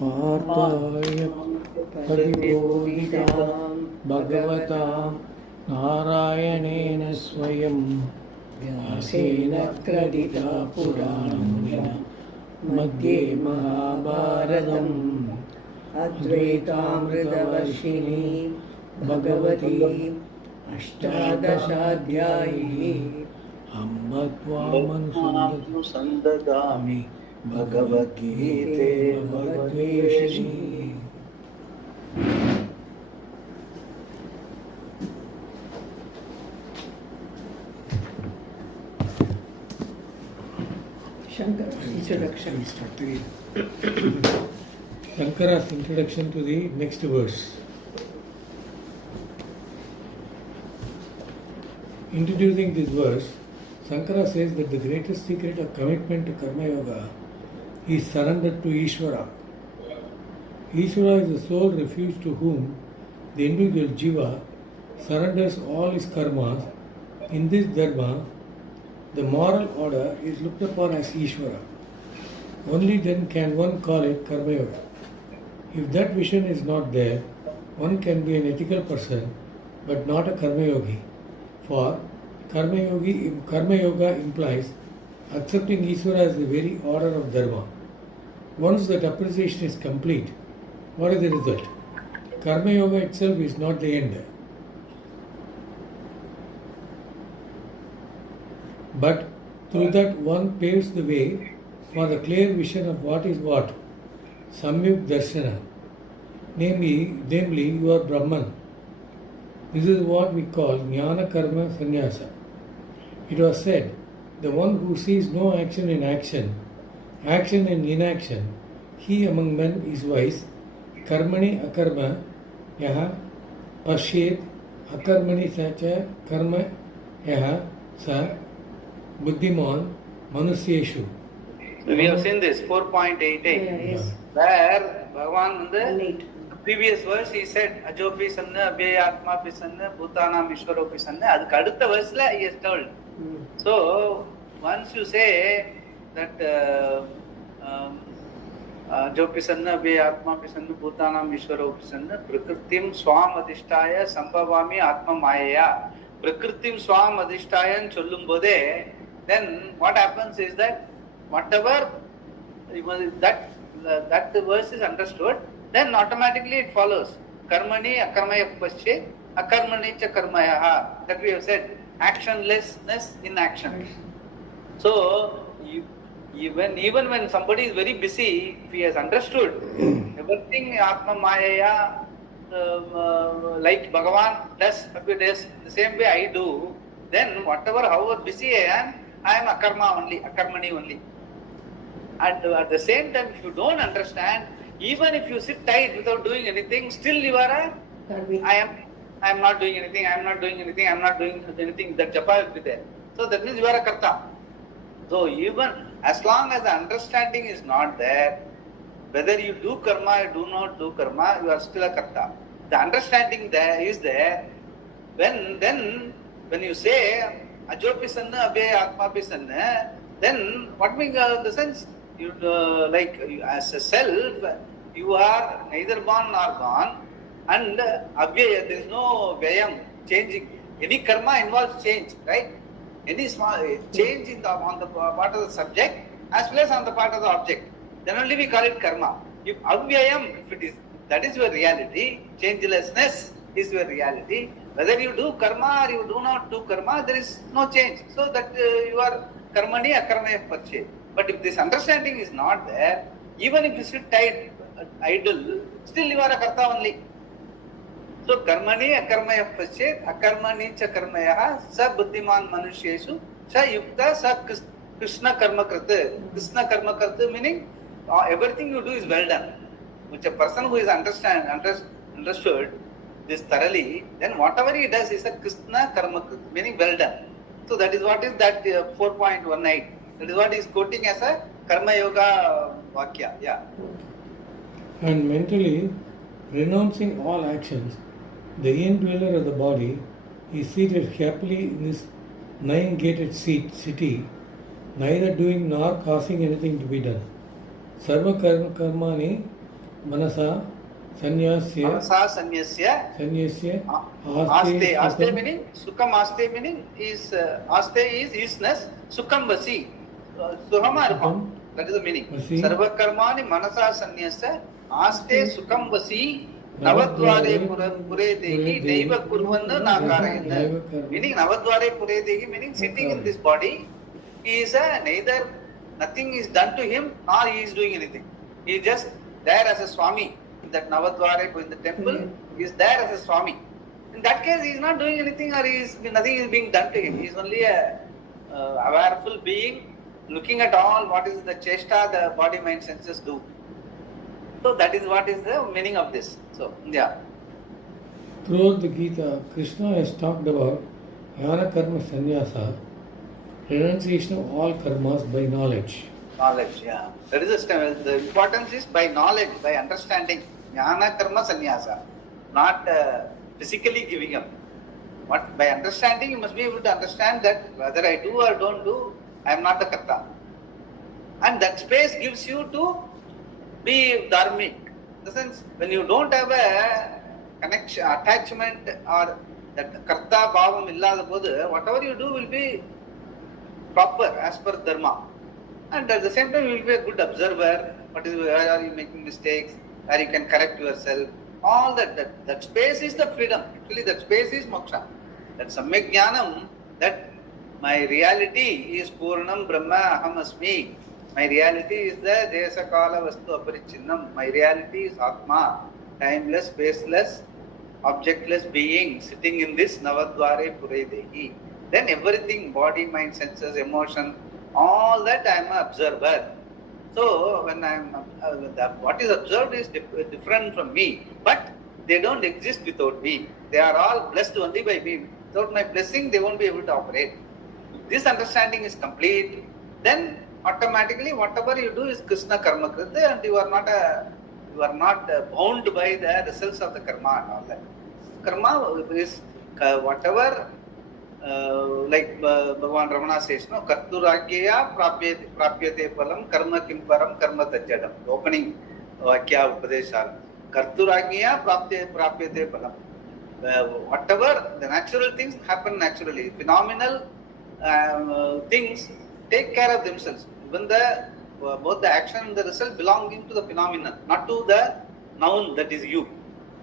पार्थाय परिबोधितां भगवतां नारायणेन स्वयं व्यासेन क्रदिता पुराणमुनिना मध्ये महाभारतम् अद्वैतामृतवर्षिणी भगवती अष्टादशाध्यायी अम्ब त्वामनुसन्ददामि भगवद्गीते भगवद्वेषिणी। Shankara's introduction to the next verse. Introducing this verse, Shankara says that the greatest secret of commitment to Karma Yoga is surrender to Ishvara. Ishvara is the sole refuge to whom the individual Jiva surrenders all his karmas. In this dharma, the moral order is looked upon as Ishvara. Only then can one call it Karma Yoga. If that vision is not there, one can be an ethical person but not a Karma Yogi. For Karma Yoga implies accepting Ishvara as the very order of Dharma. Once that appreciation is complete, what is the result? Karma Yoga itself is not the end. But through that one paves the way for the clear vision of what is what, Samyuk Darshana. Namely, you are Brahman. This is what we call Jnana Karma Sannyasa. It was said, the one who sees no action in action, action in inaction, he among men is wise. Karmani akarma yaha pashyet akarmani sacha karma yaha sa buddhiman manusyeshu. We have seen this 4.88, yes. where Bhagavan in the previous verse he said Ajopi Sanna, Abhyayatma Pisanna, Bhutanam Ishvaro Pisanna. Adukku adutha verse la he has told. So once you say that Ajopi Sanna, Abhyayatma Pisanna, Bhutanam Ishvaro Pisanna, Prakritim Swam Adhishtaya Sambhavami Atma Mayaya. Prakritim Swam Adhishtaya Chollumbode, then what happens is that whatever that the verse is understood, then automatically it follows. Karmani akarmaya paschet, akarmani cha karmayaha. That we have said, actionlessness in action. So, even when somebody is very busy, if he has understood everything Atma Mayaya, like Bhagavan does the same way I do, then whatever, however busy I am akarmani only. And at the same time, if you don't understand, even if you sit tight without doing anything, still you are I am not doing anything, that japa will be there. So that means you are a karta. So even as long as the understanding is not there, whether you do karma or do not do karma, you are still a karta. The understanding there is there. When you say Ajopi Sanna, Abhyayatma Pisanna, then what means the sense? You as a self, you are neither born nor gone, and Abhyaya, there is no Vyayam, changing. Any karma involves change, right? Any small change on the part of the subject as well as on the part of the object. Then only we call it karma. If Abhyayam, that is your reality, changelessness is your reality. Whether you do karma or you do not do karma, there is no change. So that you are karmani akarmaya paschet. But if this understanding is not there, even if you sit tight, idle, still you are a karta only. So karmani akarmaya paschet, akarmani cha karmayaha, sa buddhiman manusheshu, sa yukta sa krishna karma krata. Krishna karma krata meaning everything you do is well done. Which a person who is understood this thoroughly, then whatever he does is a Krishna karma, meaning well done. So that is what is that 4.18. That is what he is quoting as a Karma Yoga Vakya. Yeah. And mentally renouncing all actions, the indweller of the body is seated happily in his 9-gated city, neither doing nor causing anything to be done. Sarva karmani Manasa Sanyasya Manasa Sanyasya Sanyasya Aste. Aste Sukham meaning Sukham. Aste meaning is Aste is easiness. Sukham Vasi. Suhama Arupam. That is the meaning. Vasi. Sarva Karmani Manasa Sanyasya Aste Sukham Vasi. Navadvare Navadvare Pure Dehi Naiva Kurvanna Nakarayana. Meaning Navadvare Pure Dehi meaning sitting in this body. He is neither nothing is done to him nor he is doing anything. He is just there as a Swami. In that Navadvare in the temple, he is there as a Swami. In that case, he is not doing anything or nothing is being done to him. He is only a awareful being looking at all what is the chesta the body, mind, senses do. So that is what is the meaning of this. So, yeah. Throughout the Gita, Krishna has talked about Jnana Karma Sannyasa, renunciation of all karmas by knowledge. Knowledge, yeah. That is the importance is by knowledge, by understanding. Jnana Karma Sannyasa. Not physically giving up. But by understanding, you must be able to understand that whether I do or don't do, I am not the Karta. And that space gives you to be dharmic. In the sense, when you don't have a connection, attachment or that Karta Bhavam illada bodhu, whatever you do will be proper as per dharma. And at the same time, you will be a good observer. Where are you making mistakes? Where you can correct yourself. All that space is the freedom. Actually, that space is moksha. That samyak jnanam, that my reality is Purnam Brahma Aham Asmi. My reality is the Desa Kala Vastu Aparichinnam. My reality is Atma, timeless, spaceless, objectless being sitting in this Navadvare Pure Dehi. Then everything, body, mind, senses, emotion, all that I am an observer. So when I am, what is observed is different from me, but they don't exist without me. They are all blessed only by me. Without my blessing, they won't be able to operate. If this understanding is complete, then automatically whatever you do is Krishna Karma Krita, and you are not bound by the results of the karma and all that. Karma is whatever. Like Bhagavan Ramana says, no, Karturagya prapyate palam karma kimparam karma tajjadam. Opening Vakya Upadeshal. Karturagya prapyate palam. Whatever the natural things happen naturally. Phenomenal things take care of themselves. Even both the action and the result belonging to the phenomenon, not to the noun that is you.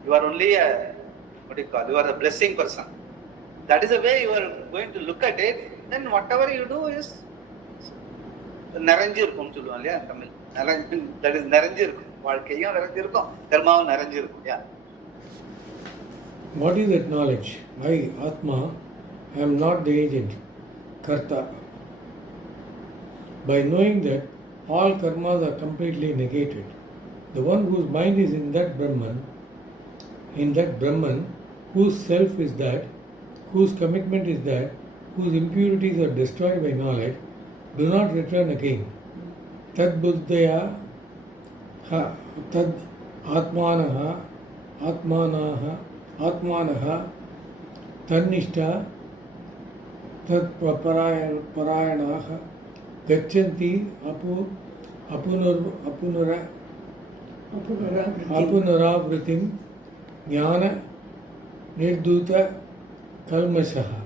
You are only you are a blessing person. That is the way you are going to look at it. Then whatever you do is Naranjirkum சொல்லுவோம் இல்லையா Tamil. That is நிறைஞ்சிருக்கும். வாழ்க்கையும் நிறைஞ்சிருக்கும், கர்மாவும் நிறைஞ்சிருக்கும். Yeah. What is that knowledge? I, Atma, am not the agent, Karta. By knowing that all karmas are completely negated, the one whose mind is in that Brahman, whose self is that, whose commitment is that, whose impurities are destroyed by knowledge, do not return again. Tad buddhaya tad atmanaha tannishta tad parayanaha gachanti apunaravritim jnana nirduta kalmashaha.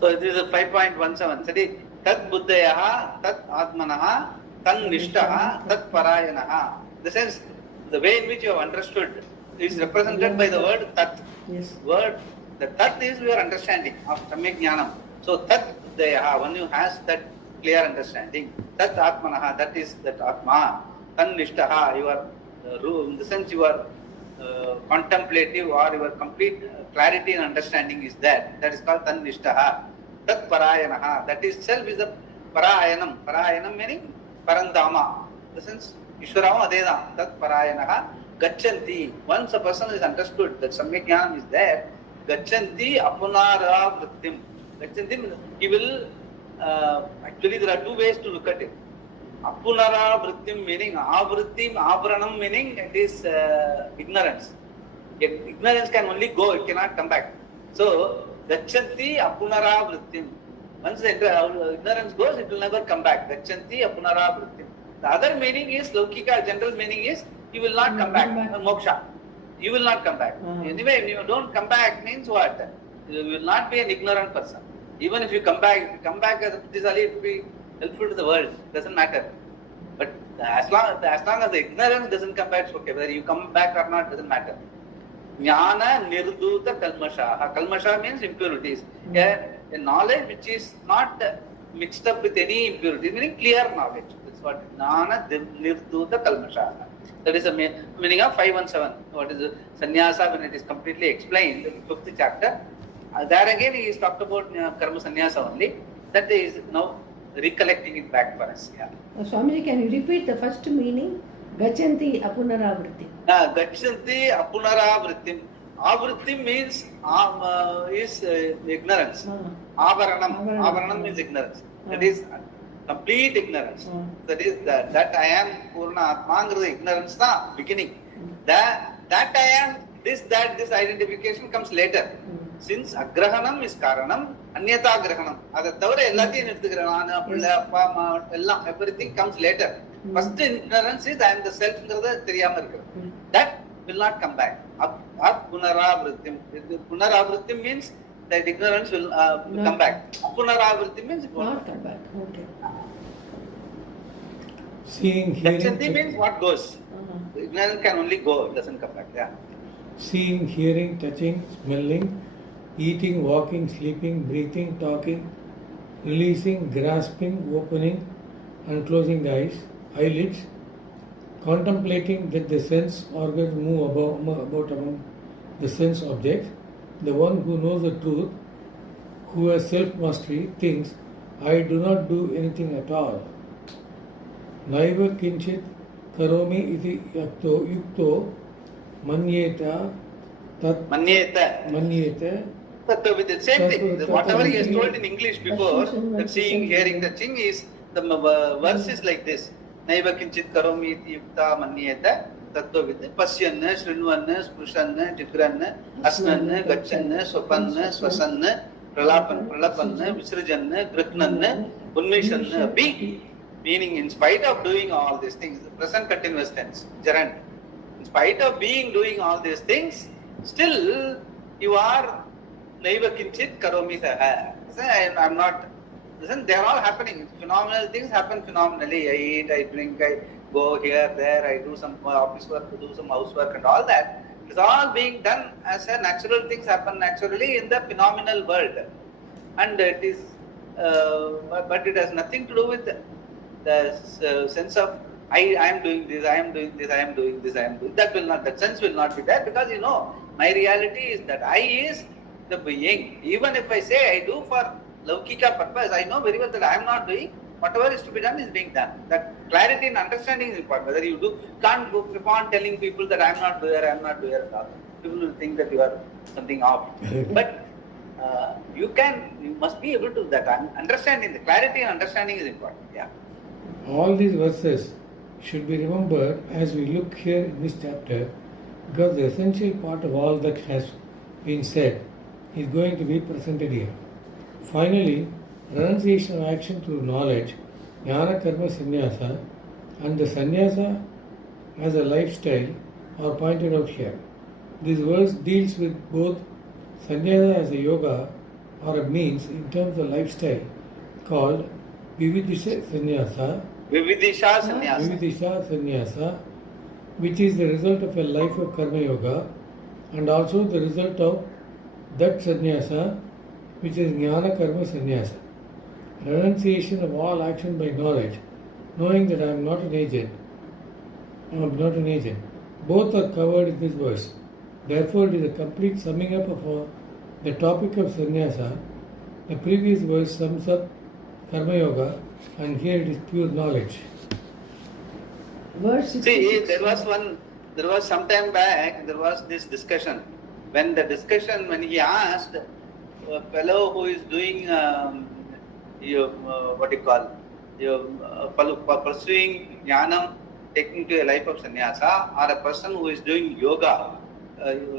So this is 5.17. Sadi tat buddhayaha, tat atmanaha, tan nishtaha, tat parayanaha. The sense, the way in which you have understood is represented by the word tat. Yes. Word, the tat is your understanding of samyak jnanam. So tat buddhayaha, one who has that clear understanding. Tat atmanaha, that is that atma. Tan nishtaha, you are in the sense you are contemplative or your complete clarity and understanding is that. That is called tan nishtaha. Tat parayanaha, that itself is the parayanam. Parayanam meaning parandama. In the sense, Ishwarama Adedam. Tat parayanaha. Gachanti. Once a person is understood that samyak jnanam is there, Gachanti apunara vrittim. Gachanti, he will, actually there are two ways to look at it. Apunara vrittim meaning avrittim, avranam meaning it is ignorance. Ignorance can only go, it cannot come back. So, Gachanti apunara vrittim. Once the ignorance goes, it will never come back. Gachanti apunara vrittim. The other meaning is, Laukika, general meaning is, you will not come back. Moksha. You will not come back. Anyway, if you don't come back means what? You will not be an ignorant person. Even if you come back as a Buddhist, it will be helpful to the world. Doesn't matter. But as long as the ignorance doesn't come back, it's okay. Whether you come back or not doesn't matter. Jnana nirduta kalmasha. Kalmasha means impurities. A knowledge which is not mixed up with any impurity, meaning clear knowledge. That's what Jnana nirduta kalmasha. That is the meaning of 517. What is the sannyasa when it is completely explained in the 5th chapter. There again he is talked about karma sannyasa only. That is now recollecting it back for us. Yeah. Swamiji, can you repeat the first meaning? Gachanti apunaravritti. Gachanti apunaravrittim. Avrittim means is ignorance. Avaranam means ignorance. That is complete ignorance. That is that I am Purna Atma, ignorance the beginning. That I am this identification comes later. Since agrahanam is karanam, anyata agrahanam. Everything comes later. First ignorance is I am the self. That will not come back. Punaravrittim. Punaravrittim means that ignorance will come back. Punaravrittim means it will not come back. Okay. Seeing, hearing, Gachanti means what goes. Ignorance can only go, it doesn't come back. Yeah. Seeing, hearing, touching, smelling, eating, walking, sleeping, breathing, talking, releasing, grasping, opening and closing the eyelids, contemplating that the sense organs move about among the sense objects. The one who knows the truth, who has self-mastery, thinks, I do not do anything at all. Naiva kinchit karomi iti yukto manyeta tat manyeta. The same thing. Whatever he has told in English before, that seeing, hearing, touching is, the verse is like this. Naiva kinchit karomi iti yukta manyeta tattvavid pasyanna, shrinvanna, spushanna, jigranna, asnanna, gachanna, sopanna, swasanna, pralapanna, visrajanna, griknanna, unmishanna, be. Meaning, in spite of doing all these things, the present continuous tense, gerund. In spite of doing all these things, still you are naiva kinchit karomi saha. I'm not. Listen, they are all happening. Phenomenal things happen phenomenally. I eat, I drink, I go here, there, I do some office work, do some housework and all that. It's all being done as a natural things happen naturally in the phenomenal world. And it is, but it has nothing to do with the sense of I am doing this, I am doing this, I am doing this, I am doing that. That sense will not be there, because my reality is that I is the being. Even if I say I do for Laukika purpose, I know very well that I am not doing. Whatever is to be done is being done. That clarity and understanding is important. Whether you can't go keep on telling people that I am not doer, I am not doer. People will think that you are something off. But you must be able to that. Understanding, the clarity and understanding is important. Yeah. All these verses should be remembered as we look here in this chapter, because the essential part of all that has been said is going to be presented here. Finally, renunciation of action through knowledge, jnana karma sannyasa, and the sannyasa as a lifestyle are pointed out here. This verse deals with both sannyasa as a yoga or a means in terms of lifestyle called Vividisha sannyasa, which is the result of a life of karma yoga, and also the result of that sannyasa, which is jnana karma sannyasa. Renunciation of all action by knowledge, knowing that I am not an agent. Both are covered in this verse. Therefore, it is a complete summing up of the topic of sannyasa. The previous verse sums up karma yoga, and here it is pure knowledge. Verse 66. See, there was some time back, there was this discussion. When he asked a fellow who is doing, pursuing jnanam, taking to a life of sannyasa, or a person who is doing yoga,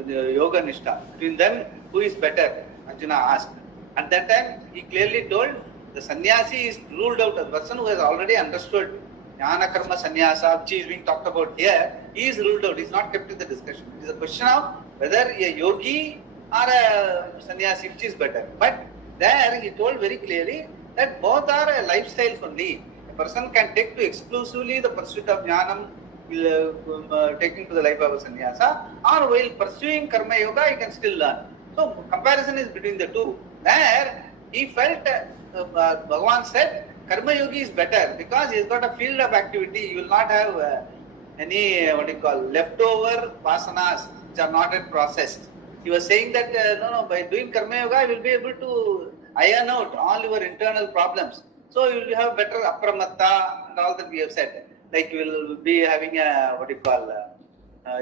yoga nishtha. Between them, who is better? Arjuna asked. At that time, he clearly told the sannyasi is ruled out. A person who has already understood Jnana karma sannyasa, which is being talked about here, is ruled out. Is not kept in the discussion. It is a question of whether a yogi or a sannyasi, which is better. But there he told very clearly that both are lifestyles only. A person can take to exclusively the pursuit of jnanam, taking to the life of a sannyasa, or while pursuing karma yoga, he can still learn. So comparison is between the two. There he felt, Bhagavan said, karma yogi is better because he has got a field of activity. You will not have any leftover vasanas which are not yet processed. He was saying that by doing karma yoga, you will be able to iron out all your internal problems. So you will have better apramatta and all that we have said. Like you will be having a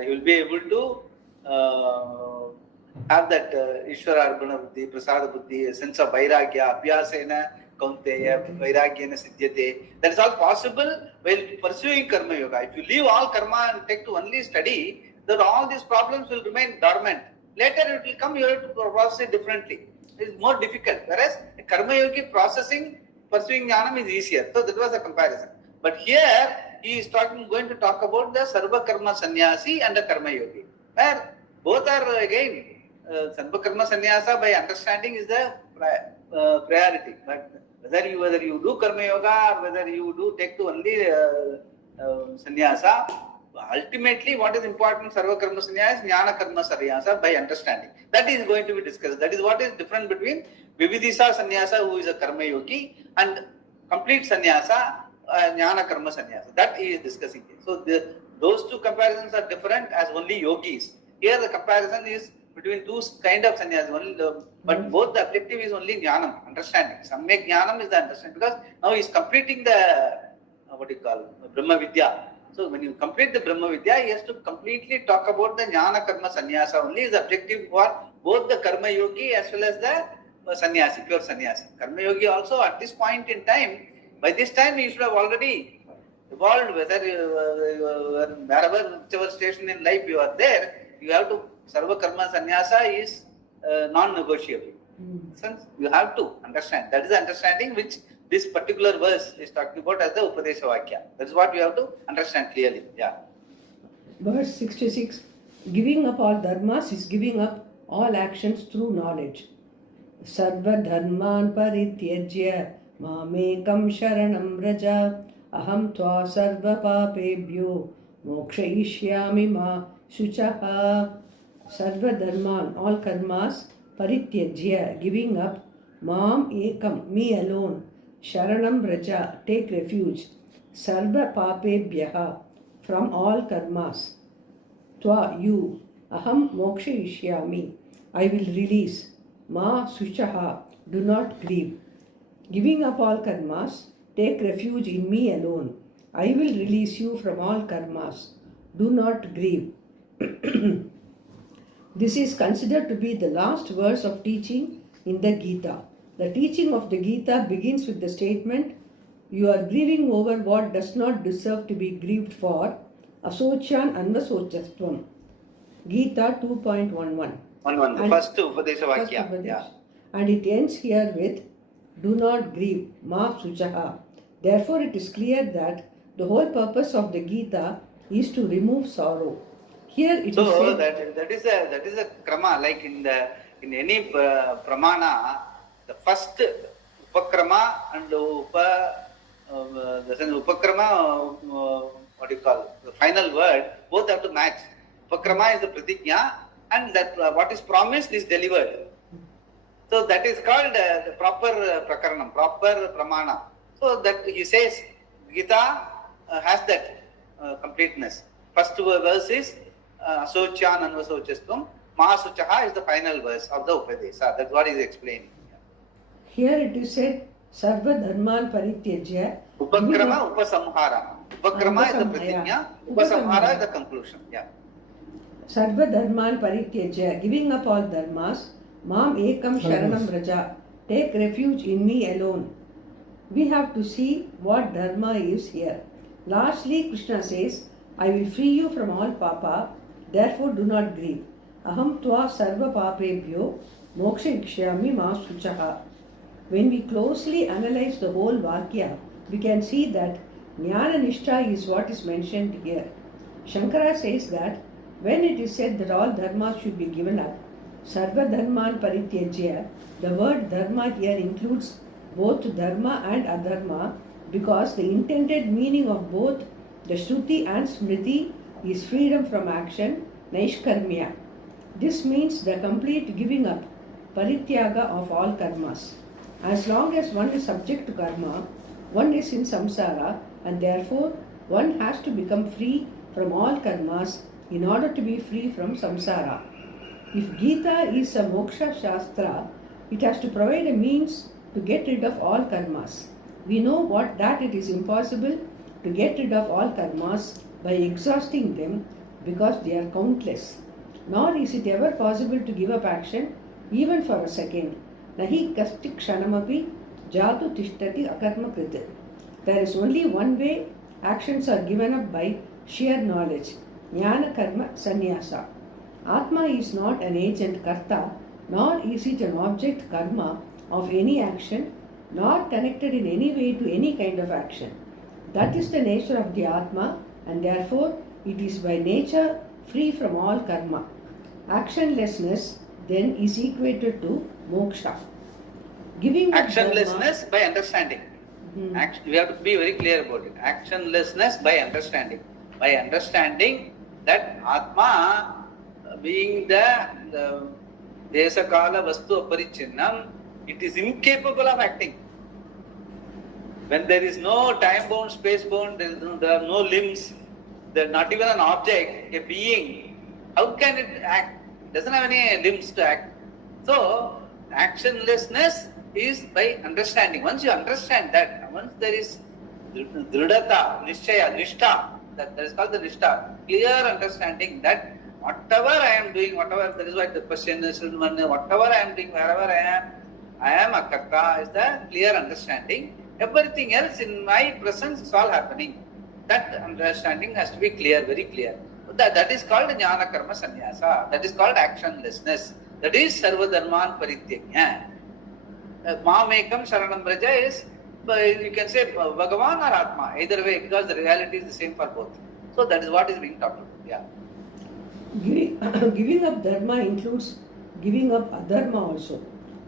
you will be able to have that Ishvara Guna Buddhi, Prasada Buddhi, sense of Vairagya, Abhyasena, Kaunteya, Vairagyena Siddhyate. That is all possible while pursuing Karma Yoga. If you leave all Karma and take to only study, then all these problems will remain dormant. Later it will come, you have to process it differently. It is more difficult. Whereas Karma Yogi pursuing Jnanam is easier. So that was a comparison. But here he is going to talk about the Sarva Karma Sannyasi and the Karma Yogi. Where both are again, Sarva Karma Sannyasa by understanding is the priority. But whether you do Karma Yoga or whether you do take to only Sannyasa, ultimately what is important, Sarva Karma Sannyasa is Jnana Karma Sannyasa by understanding. That is going to be discussed. That is what is different between Vividisa Sannyasa, who is a Karma Yogi, and complete Sannyasa, Jnana Karma Sannyasa. That he is discussing here. So those two comparisons are different as only yogis. Here the comparison is between two kind of sannyas, but both the objective is only jnanam, understanding. Samyak jnanam is the understanding, because now he is completing the Brahma Vidya. So when you complete the Brahma Vidya, he has to completely talk about the jnana karma sannyasa only is the objective for both the karma yogi as well as the sannyasi, pure sannyasi. Karma yogi also at this point in time, by this time he should have already evolved, whether wherever, whichever station in life you are there, you have to, Sarva Karma Sannyasa is non-negotiable. Since you have to understand. That is the understanding which this particular verse is talking about as the Upadesha Vakya. That is what we have to understand clearly. Yeah. Verse 66. Giving up all dharmas is giving up all actions through knowledge. Sarva dharman parityajya mamekam sharanam vraja aham tva sarva papebhyo mokshayishyami ma shuchaha. Sarva dharman, all karmas, parityajya, giving up, mam ekam, me alone, sharanam vraja, take refuge, sarva papebhyaha, from all karmas, tva, you, aham mokshayishyami, I will release, ma shuchaha, do not grieve. Giving up all karmas, take refuge in me alone, I will release you from all karmas, do not grieve. This is considered to be the last verse of teaching in the Gita. The teaching of the Gita begins with the statement, you are grieving over what does not deserve to be grieved for, asochan anvasochastvam. Gita 2.11. The first Upadesha Vakya. Yeah. And it ends here with, do not grieve, ma suchaha. Therefore it is clear that the whole purpose of the Gita is to remove sorrow. Here it is said, that is a krama, like in any pramana, the first upakrama and upakrama, the final word, both have to match. Upakrama is the pratigya, and that what is promised is delivered. So that is called the proper prakaranam, proper pramana. So that he says, Gita has that completeness. First verse is Asochan Anvasochastvam. Mahasuchaha is the final verse of the Upadesha. That's what he is explaining. Here it is said, Sarva Dharman Parityajya. Upakrama, Upasamhara. Upakrama is the pratigya, Upasamhara is the conclusion. Yeah. Sarva Dharman Parityajya, giving up all dharmas, Mam Ekam Sharanam Raja, take refuge in me alone. We have to see what dharma is here. Lastly, Krishna says, I will free you from all papa, therefore do not grieve. Aham tva sarva papebhyo mokshayikshyami ma suchaha. When we closely analyze the whole Vakya, we can see that Jnana Nishtha is what is mentioned here. Shankara says that when it is said that all dharmas should be given up, Sarva Dharman Parityajya, the word dharma here includes both dharma and adharma because the intended meaning of both the Shruti and Smriti is freedom from action, Naishkarmya. This means the complete giving up, Parityaga of all karmas. As long as one is subject to karma, one is in samsara and therefore one has to become free from all karmas in order to be free from samsara. If Gita is a moksha shastra, it has to provide a means to get rid of all karmas. We know that it is impossible to get rid of all karmas by exhausting them because they are countless. Nor is it ever possible to give up action even for a second. Nahi kasti kshanamapi jatu tishtati akarma kriti. There is only one way actions are given up by sheer knowledge. Jnana karma sannyasa. Atma is not an agent karta, nor is it an object karma of any action, nor connected in any way to any kind of action. That is the nature of the Atma, and therefore it is by nature free from all karma. Actionlessness then is equated to moksha. Giving actionlessness by understanding. We have to be very clear about it. Actionlessness by understanding. By understanding that Atma being the Desakala Vastu Aparichinnam, it is incapable of acting. When there is no time bound, space bound, there are no limbs, there is not even an object, a being, how can it act? It doesn't have any limbs to act. So, actionlessness is by understanding. Once you understand that, once there is dridata, nishchaya, nishtha, that is called the nishtha, clear understanding that whatever I am doing, whatever, that is why the question is, whatever I am doing, wherever I am a karta, is the clear understanding. Everything else in my presence is all happening. That understanding has to be clear, very clear. That is called jnana karma sannyasa. That is called actionlessness. That is sarva dharman parityajya. Mamekam sharanam braja is, you can say Bhagavan or Atma, either way, because the reality is the same for both. So that is what is being talked about. Yeah. Giving up dharma includes giving up adharma also.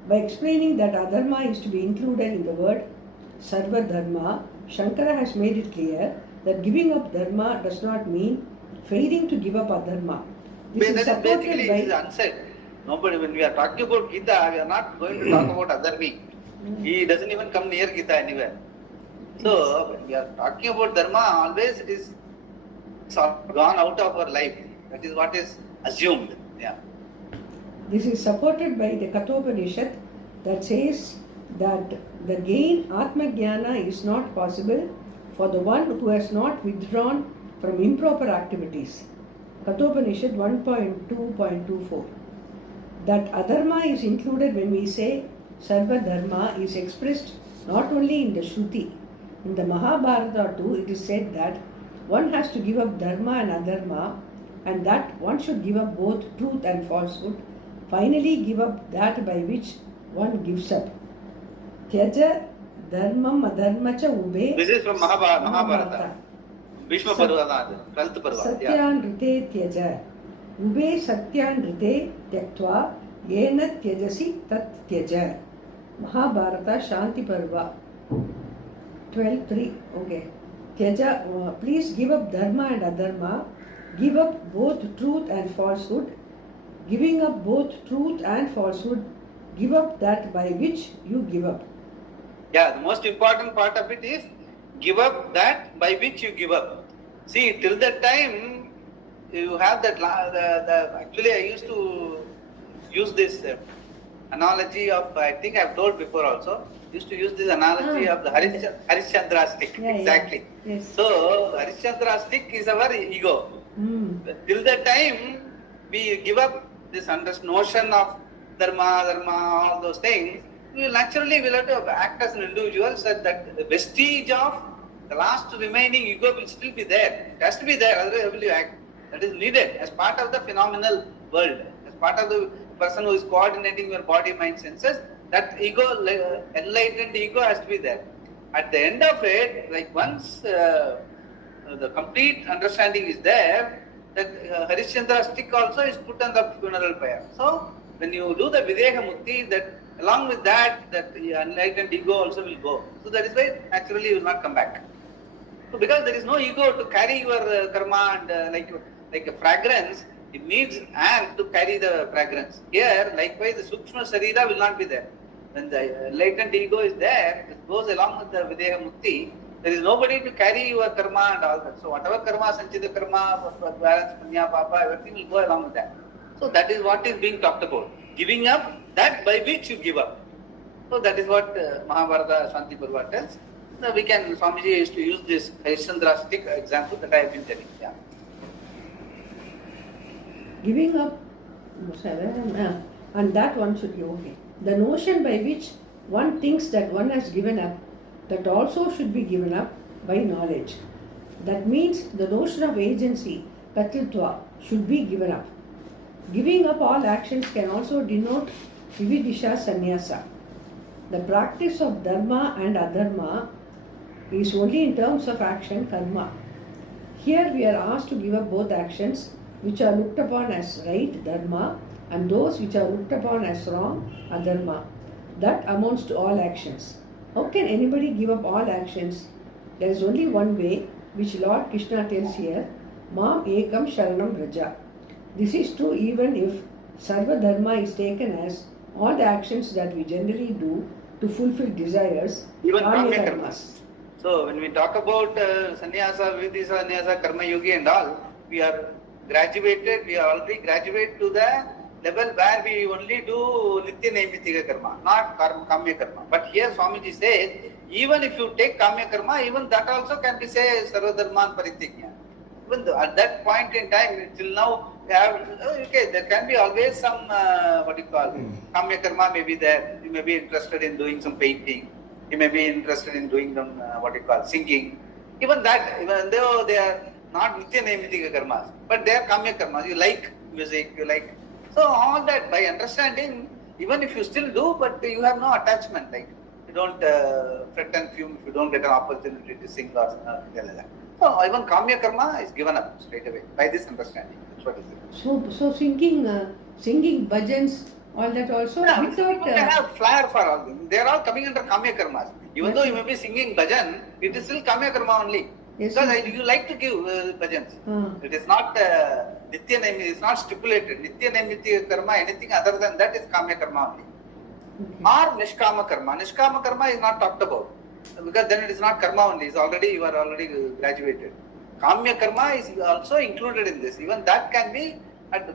By explaining that adharma is to be included in the word sarva dharma, Shankara has made it clear that giving up dharma does not mean failing to give up adharma. This is basically it is unsaid. Nobody, when we are talking about Gita, we are not going to talk about adharmi. He doesn't even come near Gita anywhere. So, when we are talking about dharma, always it is gone out of our life. That is what is assumed. Yeah. This is supported by the Kathopanishad that says that the gain Atma Jnana is not possible for the one who has not withdrawn from improper activities. Kathopanishad 1.2.24. That adharma is included when we say sarva dharma is expressed not only in the Shruti. In the Mahabharata too, it is said that one has to give up dharma and adharma, and that one should give up both truth and falsehood. Finally, give up that by which one gives up. Tyaja dharmam adharmacha ube. This is from Mahabharata. Bhishma Parvada, 12th Parvada. Satyan rite tyaja. Ube satyan rite tyaktva yena tyajasi tat tyaja. Mahabharata Shanti Parva 12.3. Okay. Tyaja, please give up dharma and adharma. Give up both truth and falsehood. Giving up both truth and falsehood, give up that by which you give up. Yeah, the most important part of it is give up that by which you give up. See, till that time, you have that, actually I used to use this analogy of, I think I've told before also, used to use this analogy of the Harishchandra stick. Yeah, exactly. Yeah. Yes. So, Harishchandra stick is our ego. Till that time, we give up this notion of dharma, all those things. We will naturally have to act as an individual, so that the vestige of the last remaining ego will still be there. It has to be there, otherwise how will you act? That is needed as part of the phenomenal world, as part of the person who is coordinating your body, mind, senses. That ego, enlightened ego has to be there. at the end of it, like once the complete understanding is there, that Harishchandra stick also is put on the funeral pyre. So when you do the Videha Mukti, that along with that, the enlightened ego also will go. So that is why naturally you will not come back. So because there is no ego to carry your karma and like a fragrance, it needs ant to carry the fragrance. Here, likewise, the Sukshma Sarira will not be there. When the enlightened ego is there, it goes along with the Videha Mukti. There is nobody to carry your karma and all that. So whatever karma, Sanchita karma, balance, punya, papa, everything will go along with that. So that is what is being talked about. Giving up that by which you give up. So that is what Mahabharata Shanti Parva tells. So we can, Swamiji used to use this Harishchandra stick example that I have been telling. Yeah. Giving up, and that one should be okay. The notion by which one thinks that one has given up, that also should be given up by knowledge. That means the notion of agency, katritva, should be given up. Giving up all actions can also denote vividisha sannyasa. The practice of dharma and adharma is only in terms of action, karma. Here we are asked to give up both actions which are looked upon as right, dharma, and those which are looked upon as wrong, adharma. That amounts to all actions. How can anybody give up all actions? There is only one way, which Lord Krishna tells here, Mam Ekam Sharanam Raja. This is true even if Sarva Dharma is taken as all the actions that we generally do to fulfill desires, even Kamya karmas. So when we talk about sannyasa, vidisa, sannyasa, karma yogi and all, we are graduated, we are already graduated to the level where we only do nitya naimitika karma, not kamya karma. But here Swamiji says, even if you take kamya karma, even that also can be say sarva dharman parityajna. Even at that point in time, till now, there can be always some, kamya karma may be there. You may be interested in doing some painting. You may be interested in doing some, singing. Even that, even though they are not nitya naimitika karmas, but they are kamya karmas. You like music, you like. So all that, by understanding, even if you still do, but you have no attachment, like you don't fret and fume if you don't get an opportunity to sing or something like that. So even kamya karma is given up straight away by this understanding. That's what is it. So singing bhajans, all that also without. They have flair for all them. They are all coming under kamya karmas. Even though you may be singing bhajan, it is still kamya karma only. Yes, because you like to give bhajans. It is not nitya naimi. It is not stipulated. Nitya naimiti karma, anything other than that is kamya karma only. Okay. Or nishkama karma. Nishkama karma is not talked about. Because then it is not karma only, you are already graduated. Kamya karma is also included in this. Even that can be,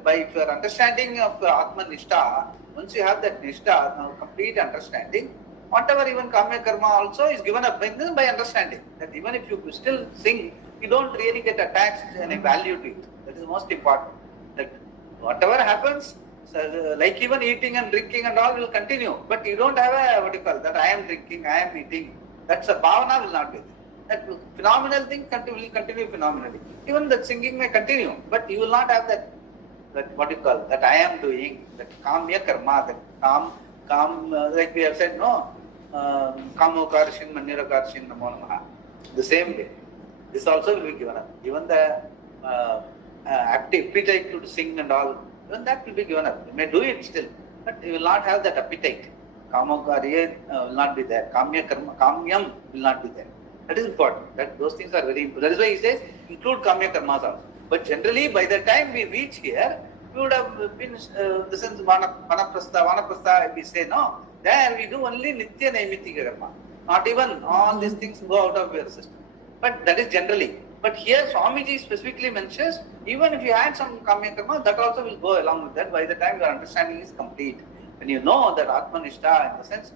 by your understanding of Atma Nishtha, once you have that Nishtha, now complete understanding, whatever even kamya karma also is given up by understanding. That even if you still sing, you don't really get attached any value to it. That is most important. That whatever happens, like even eating and drinking and all will continue. But you don't have that I am drinking, I am eating. That's a bhavana will not be there. That phenomenal thing will continue phenomenally. Even that singing may continue, but you will not have that that I am doing, that kamya karma, that calm, like we have said, no, kamo karshin, manira karshin, namo namaha. The same way. This also will be given up. Even the appetite to sing and all, even that will be given up. You may do it still, but you will not have that appetite. Kamokarya will not be there. Kamyam will not be there. That is important. Those things are very important. That is why he says, include kamya karmas also. But generally, by the time we reach here, we would have been, this is vanaprastha, we say, no, there we do only nitya naimitika karma. Not even all these things go out of your system. But that is generally. But here Swamiji specifically mentions, even if you add some kamya karma, that also will go along with that by the time your understanding is complete. When you know that Atmanishta, in the sense,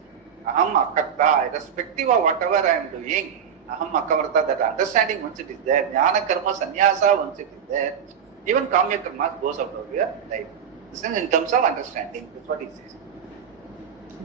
Aham Akarta, irrespective of whatever I am doing, Aham Akamarta, that understanding once it is there, Jnana Karma Sannyasa once it is there, even Kamya Karma goes out of your life. This is in terms of understanding, that's what he says.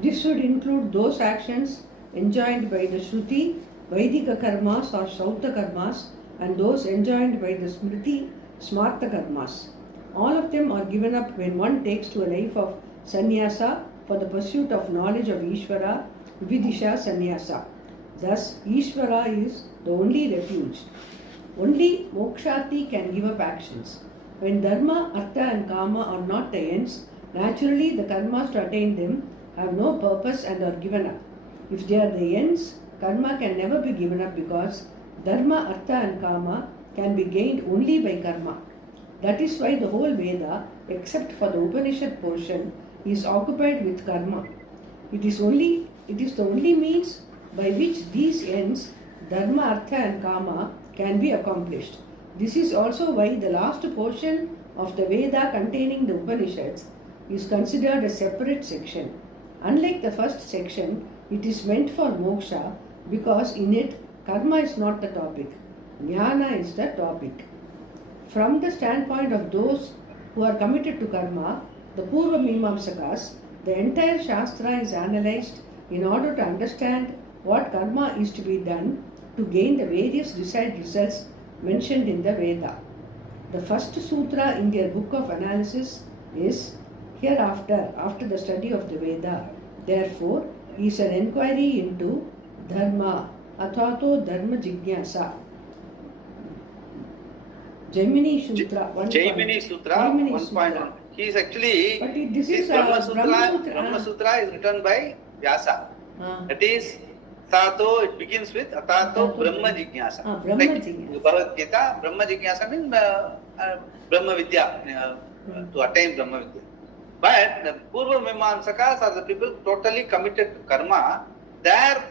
This should include those actions enjoined by the Shruti, Vaidika karmas or Shauta karmas, and those enjoined by the Smriti, Smarta karmas. All of them are given up when one takes to a life of sannyasa for the pursuit of knowledge of Ishvara, Vidisha sannyasa. Thus, Ishvara is the only refuge. Only Mokshati can give up actions. When Dharma, Artha and Kama are not the ends, naturally the karmas to attain them have no purpose and are given up. If they are the ends, karma can never be given up because Dharma, Artha and Kama can be gained only by karma. That is why the whole Veda, except for the Upanishad portion, is occupied with karma. It is the only means by which these ends, Dharma, Artha and Kama, can be accomplished. This is also why the last portion of the Veda containing the Upanishads is considered a separate section. Unlike the first section, it is meant for moksha because in it, karma is not the topic. Jnana is the topic. From the standpoint of those who are committed to karma, the Purva Mimamsakas, the entire Shastra is analyzed in order to understand what karma is to be done to gain the various desired results mentioned in the Veda. The first sutra in their book of analysis is hereafter, after the study of the Veda. Therefore, is an inquiry into dharma, athato dharma jigyasa. Jaimini Sutra 1.1. He is actually, this Brahma Sutra is written by Vyasa. That is, Tato, it begins with Atato Brahma Jigyasa. Like Bhagavad Gita, Brahma Jigyasa means Brahma Vidya, to attain Brahma Vidya. But the Purva Mimamsakas are the people totally committed to karma. Their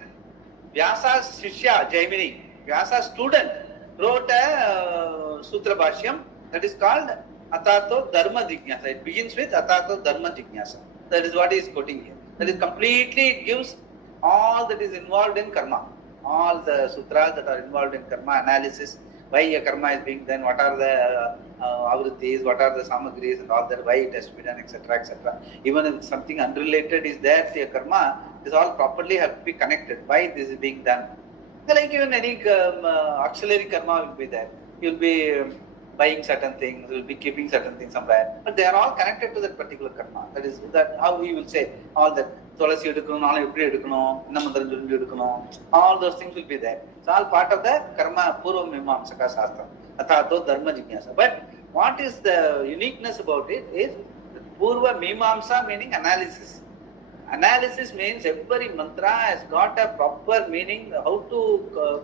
Vyasa's Shishya, Jaimini, Vyasa's student, wrote a Sutra Bhashyam that is called Atato Dharma Jigyasa. It begins with Atato Dharma Jigyasa. That is what he is quoting here. That is completely gives all that is involved in karma. All the sutras that are involved in karma analysis, why a karma is being done, what are the avrittis, what are the samagris and all that, why it has to be done, etc., etc. Even if something unrelated is there to a karma, this all properly have to be connected. Why this is being done? Like even any auxiliary karma will be there. You will be buying certain things, you will be keeping certain things somewhere. But they are all connected to that particular karma. That is how we will say all that. Tulasi edukkanum, naalai eppadi edukkanum, enna mandram solli edukkanum. All those things will be there. It's all part of the karma Purva Mimamsaka Shastra. Athato Dharma Jigyasa. But what is the uniqueness about it is Purva Mimamsa meaning analysis. Analysis means every mantra has got a proper meaning, how to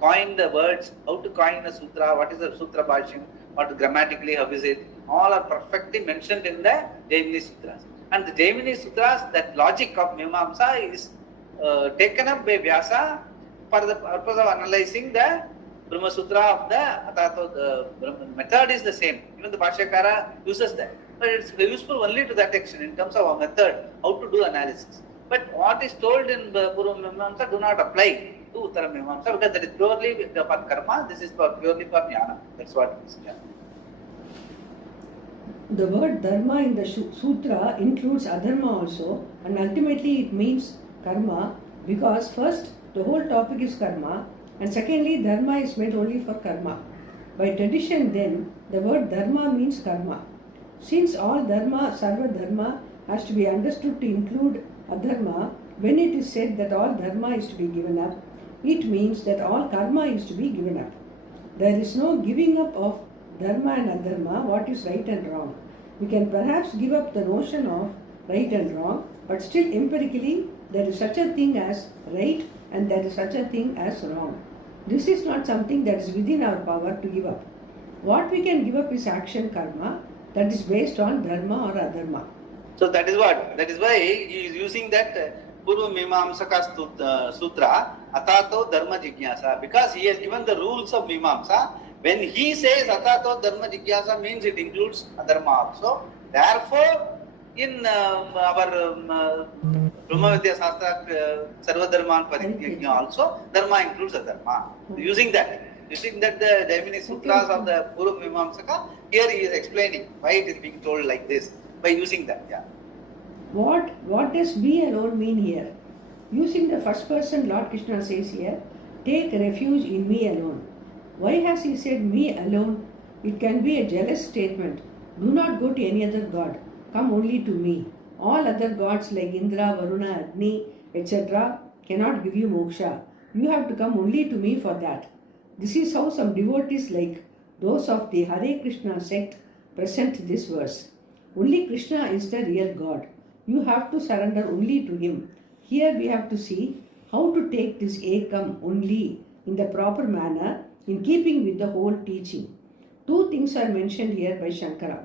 coin the words, how to coin a sutra, what is the sutra bhashyam, what grammatically, how is it, all are perfectly mentioned in the Jaimini Sutras. And the Jaimini Sutras, that logic of Mimamsa is taken up by Vyasa for the purpose of analyzing the Brahma Sutra of the Atato. The method is the same. Even the Bhashyakara uses that. But it's useful only to that extent in terms of a method, how to do analysis. But what is told in Purva Mimamsa do not apply to Uttara Mimamsa because that is purely for karma, this is purely for jnana. That's what it is. Yeah. The word dharma in the sutra includes adharma also, and ultimately it means karma because first the whole topic is karma and secondly dharma is meant only for karma. By tradition then, the word dharma means karma. Since all dharma, sarva dharma has to be understood to include adharma, when it is said that all dharma is to be given up, it means that all karma is to be given up. There is no giving up of dharma and adharma, what is right and wrong. We can perhaps give up the notion of right and wrong, but still empirically there is such a thing as right and there is such a thing as wrong. This is not something that is within our power to give up. What we can give up is action karma that is based on dharma or adharma. So that is what? That is why he is using that Purva Mimamsaka Sutra, Atato Dharma Jigyasa, because he has given the rules of Mimamsa. When he says Atato Dharma Jigyasa means it includes adharma also. Therefore, in our Brahma Vidya Shastra, Sarva Dharman Parityajna also, dharma includes adharma. Using that the Jaimini Sutras of the Purva Mimamsaka, here he is explaining why it is being told like this, by using that. Yeah. What does me alone mean here? Using the first person, Lord Krishna says here, take refuge in me alone. Why has he said me alone? It can be a jealous statement. Do not go to any other god. Come only to me. All other gods like Indra, Varuna, Agni, etc. cannot give you moksha. You have to come only to me for that. This is how some devotees like those of the Hare Krishna sect present this verse. Only Krishna is the real God. You have to surrender only to Him. Here we have to see how to take this ekam only in the proper manner in keeping with the whole teaching. Two things are mentioned here by Shankara.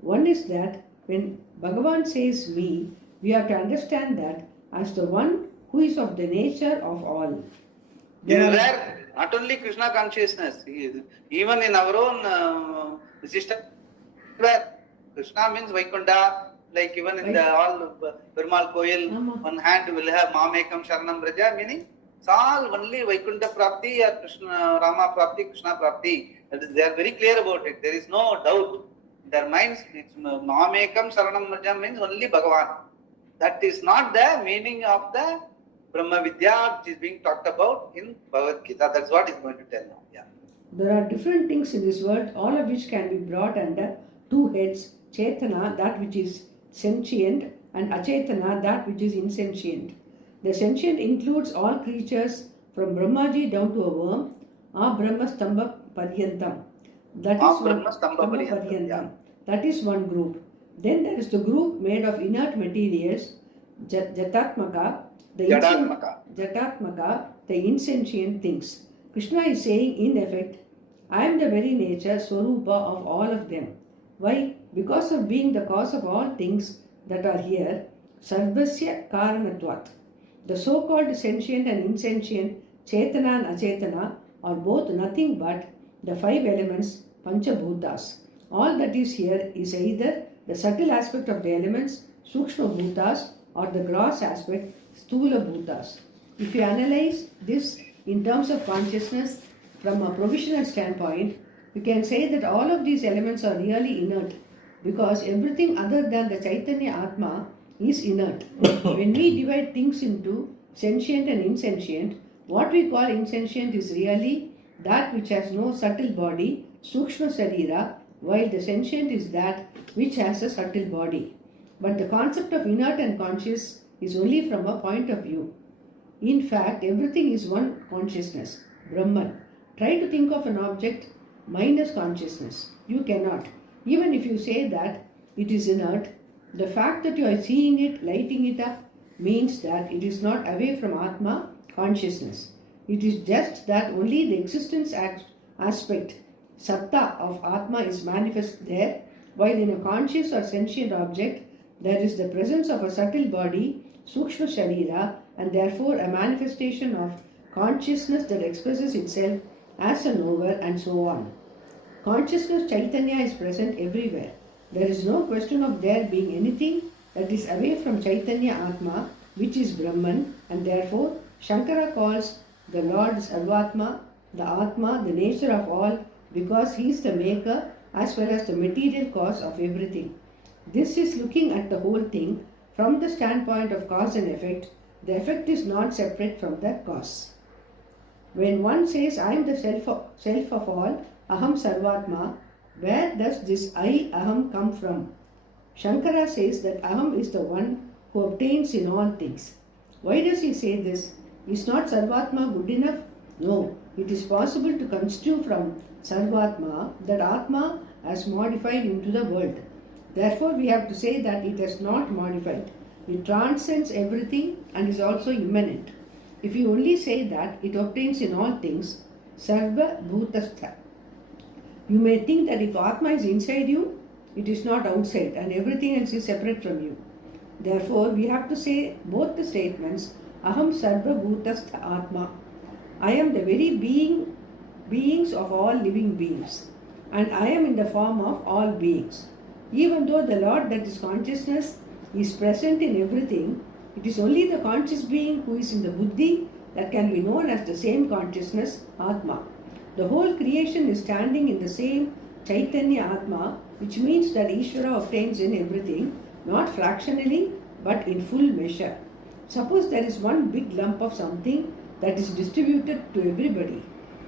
One is that when Bhagavan says me, we have to understand that as the one who is of the nature of all. This is where not only Krishna consciousness, even in our own system, where Krishna means Vaikunta, like even in the all Perumal Koil, one hand will have Mamekam Sharanam Braja, meaning it's all only Vaikunta Prapti or Krishna Rama Prapti, Krishna Prapti. They are very clear about it. There is no doubt. Their minds, it's Mamekam Sharanam Braja means only Bhagavan. That is not the meaning of the Brahma Vidya which is being talked about in Bhagavad Gita. That's what he's going to tell now. Yeah. There are different things in this world, all of which can be brought under two heads: Chetana, that which is sentient, and Achetana, that which is insentient. The sentient includes all creatures from Brahmaji down to a worm, Brahmastambha Paryantam. That is one Stambha Paryantam. That is one group. Then there is the group made of inert materials, Jatatmaka, the insentient things. Krishna is saying in effect, I am the very nature, Swarupa of all of them. Why? Because of being the cause of all things that are here, Sarvasya Karanatvat. The so-called sentient and insentient, Chetana and Achetana, are both nothing but the five elements, Panchabhutas. All that is here is either the subtle aspect of the elements, Sukshma Bhutas, or the gross aspect, Sthula Bhutas. If you analyze this in terms of consciousness from a provisional standpoint, we can say that all of these elements are really inert because everything other than the Chaitanya Atma is inert. When we divide things into sentient and insentient, what we call insentient is really that which has no subtle body, Sukshma Sarira, while the sentient is that which has a subtle body. But the concept of inert and conscious is only from a point of view. In fact, everything is one consciousness, Brahman. Try to think of an object minus consciousness. You cannot. Even if you say that it is inert, the fact that you are seeing it, lighting it up, means that it is not away from Atma, consciousness. It is just that only the existence aspect, Satta of Atma is manifest there, while in a conscious or sentient object, there is the presence of a subtle body, Sukshma Sharira, and therefore a manifestation of consciousness that expresses itself as a knower and so on. Consciousness Chaitanya is present everywhere. There is no question of there being anything that is away from Chaitanya Atma, which is Brahman, and therefore Shankara calls the Lord Sarvatma, the Atma, the nature of all, because he is the maker as well as the material cause of everything. This is looking at the whole thing from the standpoint of cause and effect. The effect is not separate from the cause. When one says, I am the self of all, Aham Sarvatma, where does this I, Aham, come from? Shankara says that Aham is the one who obtains in all things. Why does he say this? Is not Sarvatma good enough? No, it is possible to construe from Sarvatma that Atma has modified into the world. Therefore, we have to say that it has not modified. It transcends everything and is also immanent. If you only say that it obtains in all things, Sarva Bhutastha. You may think that if Atma is inside you, it is not outside and everything else is separate from you. Therefore, we have to say both the statements, Aham Sarva Bhutastha Atma. I am the very beings of all living beings, and I am in the form of all beings. Even though the Lord, that is consciousness, is present in everything, it is only the conscious being who is in the buddhi that can be known as the same consciousness, Atma. The whole creation is standing in the same Chaitanya Atma, which means that Ishvara obtains in everything, not fractionally, but in full measure. Suppose there is one big lump of something that is distributed to everybody,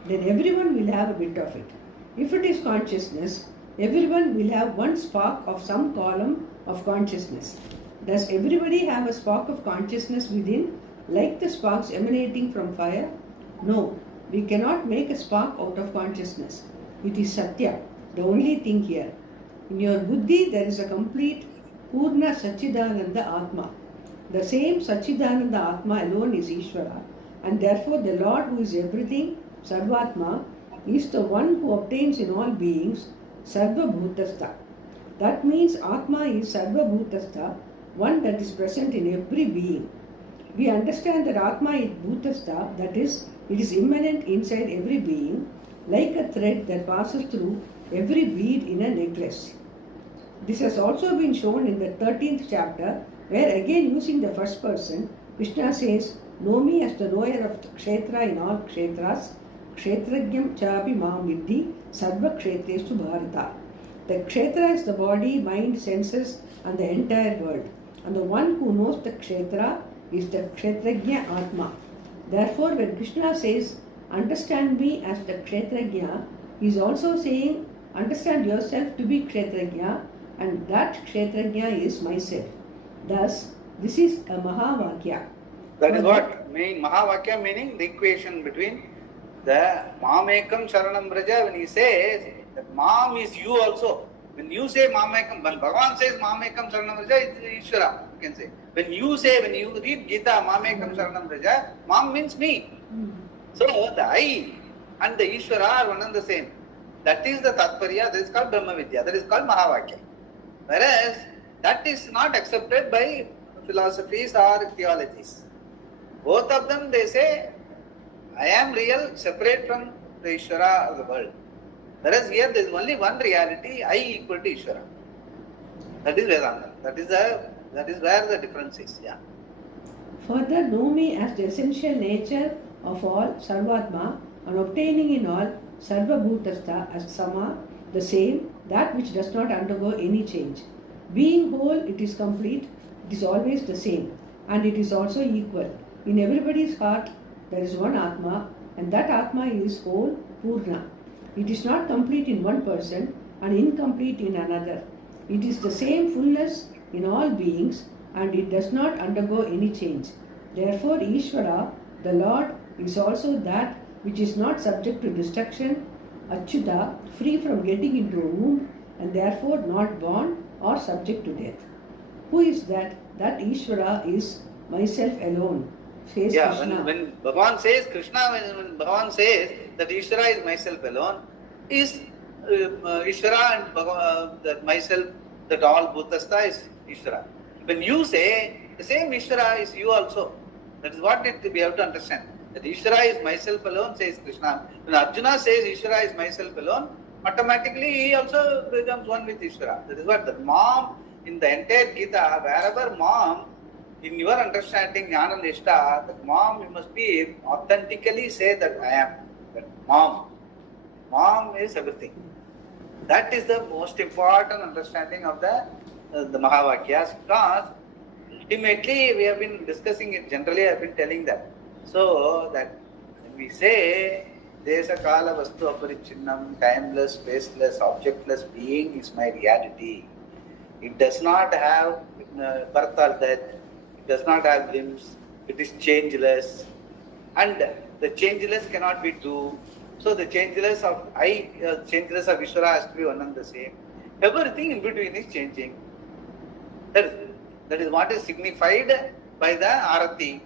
then everyone will have a bit of it. If it is consciousness, everyone will have one spark of some column of consciousness. Does everybody have a spark of consciousness within, like the sparks emanating from fire? No, we cannot make a spark out of consciousness. It is Satya, the only thing here. In your Buddhi, there is a complete Purna Sachidananda Atma. The same Sachidananda Atma alone is Ishvara, and therefore the Lord who is everything, Sarvatma, is the one who obtains in all beings Sarva Bhutastha. That means Atma is Sarva Bhutastha, one that is present in every being. We understand that Atma is Bhutastha, that is, it is immanent inside every being, like a thread that passes through every bead in a necklace. This has also been shown in the 13th chapter, where again using the first person, Krishna says, "Know me as the knower of the kshetra in all kshetras, kshetragyam chapi mam vidhi, sarva kshetresu bharata." The kshetra is the body, mind, senses, and the entire world. And the one who knows the kshetra is the kshetrajna atma. Therefore, when Krishna says, "Understand me as the kshetrajna," he is also saying, "Understand yourself to be kshetrajna, and that kshetrajna is myself." Thus, this is a Mahavakya. That is what mean Mahavakya, meaning the equation between the Mamekam Sharanam Braja. When he says that Mam is you also. When you say Mamekam, when Bhagavan says Mamekam Sharanam Braja, it's Ishvara, you can say. When you read Gita, Mamekam Sharanam Braja, Mam means me. So the I and the Ishvara are one and the same. That is the Tatparya, that is called Brahma Vidya, that is called Mahavakya. Whereas that is not accepted by philosophies or theologies. Both of them, they say, I am real, separate from the Ishvara of the world. Whereas here there is only one reality, I equal to Ishvara. That is Vedanta. That is where the difference is. Yeah. Further, know me as the essential nature of all, Sarvatma, and obtaining in all, Sarva Bhutastha, as Sama, the same, that which does not undergo any change. Being whole, it is complete, it is always the same, and it is also equal. In everybody's heart, there is one Atma, and that Atma is whole, Purna. It is not complete in one person and incomplete in another. It is the same fullness in all beings, and it does not undergo any change. Therefore, Ishvara, the Lord, is also that which is not subject to destruction, Achyuta, free from getting into a womb, and therefore not born or subject to death. Who is that? That Ishvara is myself alone, says Krishna. When Bhagavan says, when Bhagavan says that Ishvara is myself alone, is Ishvara and that myself, that all Bhutastha is Ishvara. When you say, the same Ishvara is you also. That is what we have to understand. That Ishvara is myself alone, says Krishna. When Arjuna says Ishvara is myself alone, automatically he also becomes one with Ishvara. That is what the Mom in the entire Gita, wherever Mom, in your understanding, Jnana Nishta, that Mom, you must be authentically say that I am. That Mom is everything. That is the most important understanding of the Mahavakyas, because ultimately we have been discussing it. Generally, I have been telling that. So that when we say Desa Kala Vastu Aparichinnam, timeless, spaceless, objectless being is my reality. It does not have birth or death. It does not have limbs. It is changeless. And the changeless cannot be two. So the changeless of Ishvara has to be one and the same. Everything in between is changing. That is what is signified by the Arati.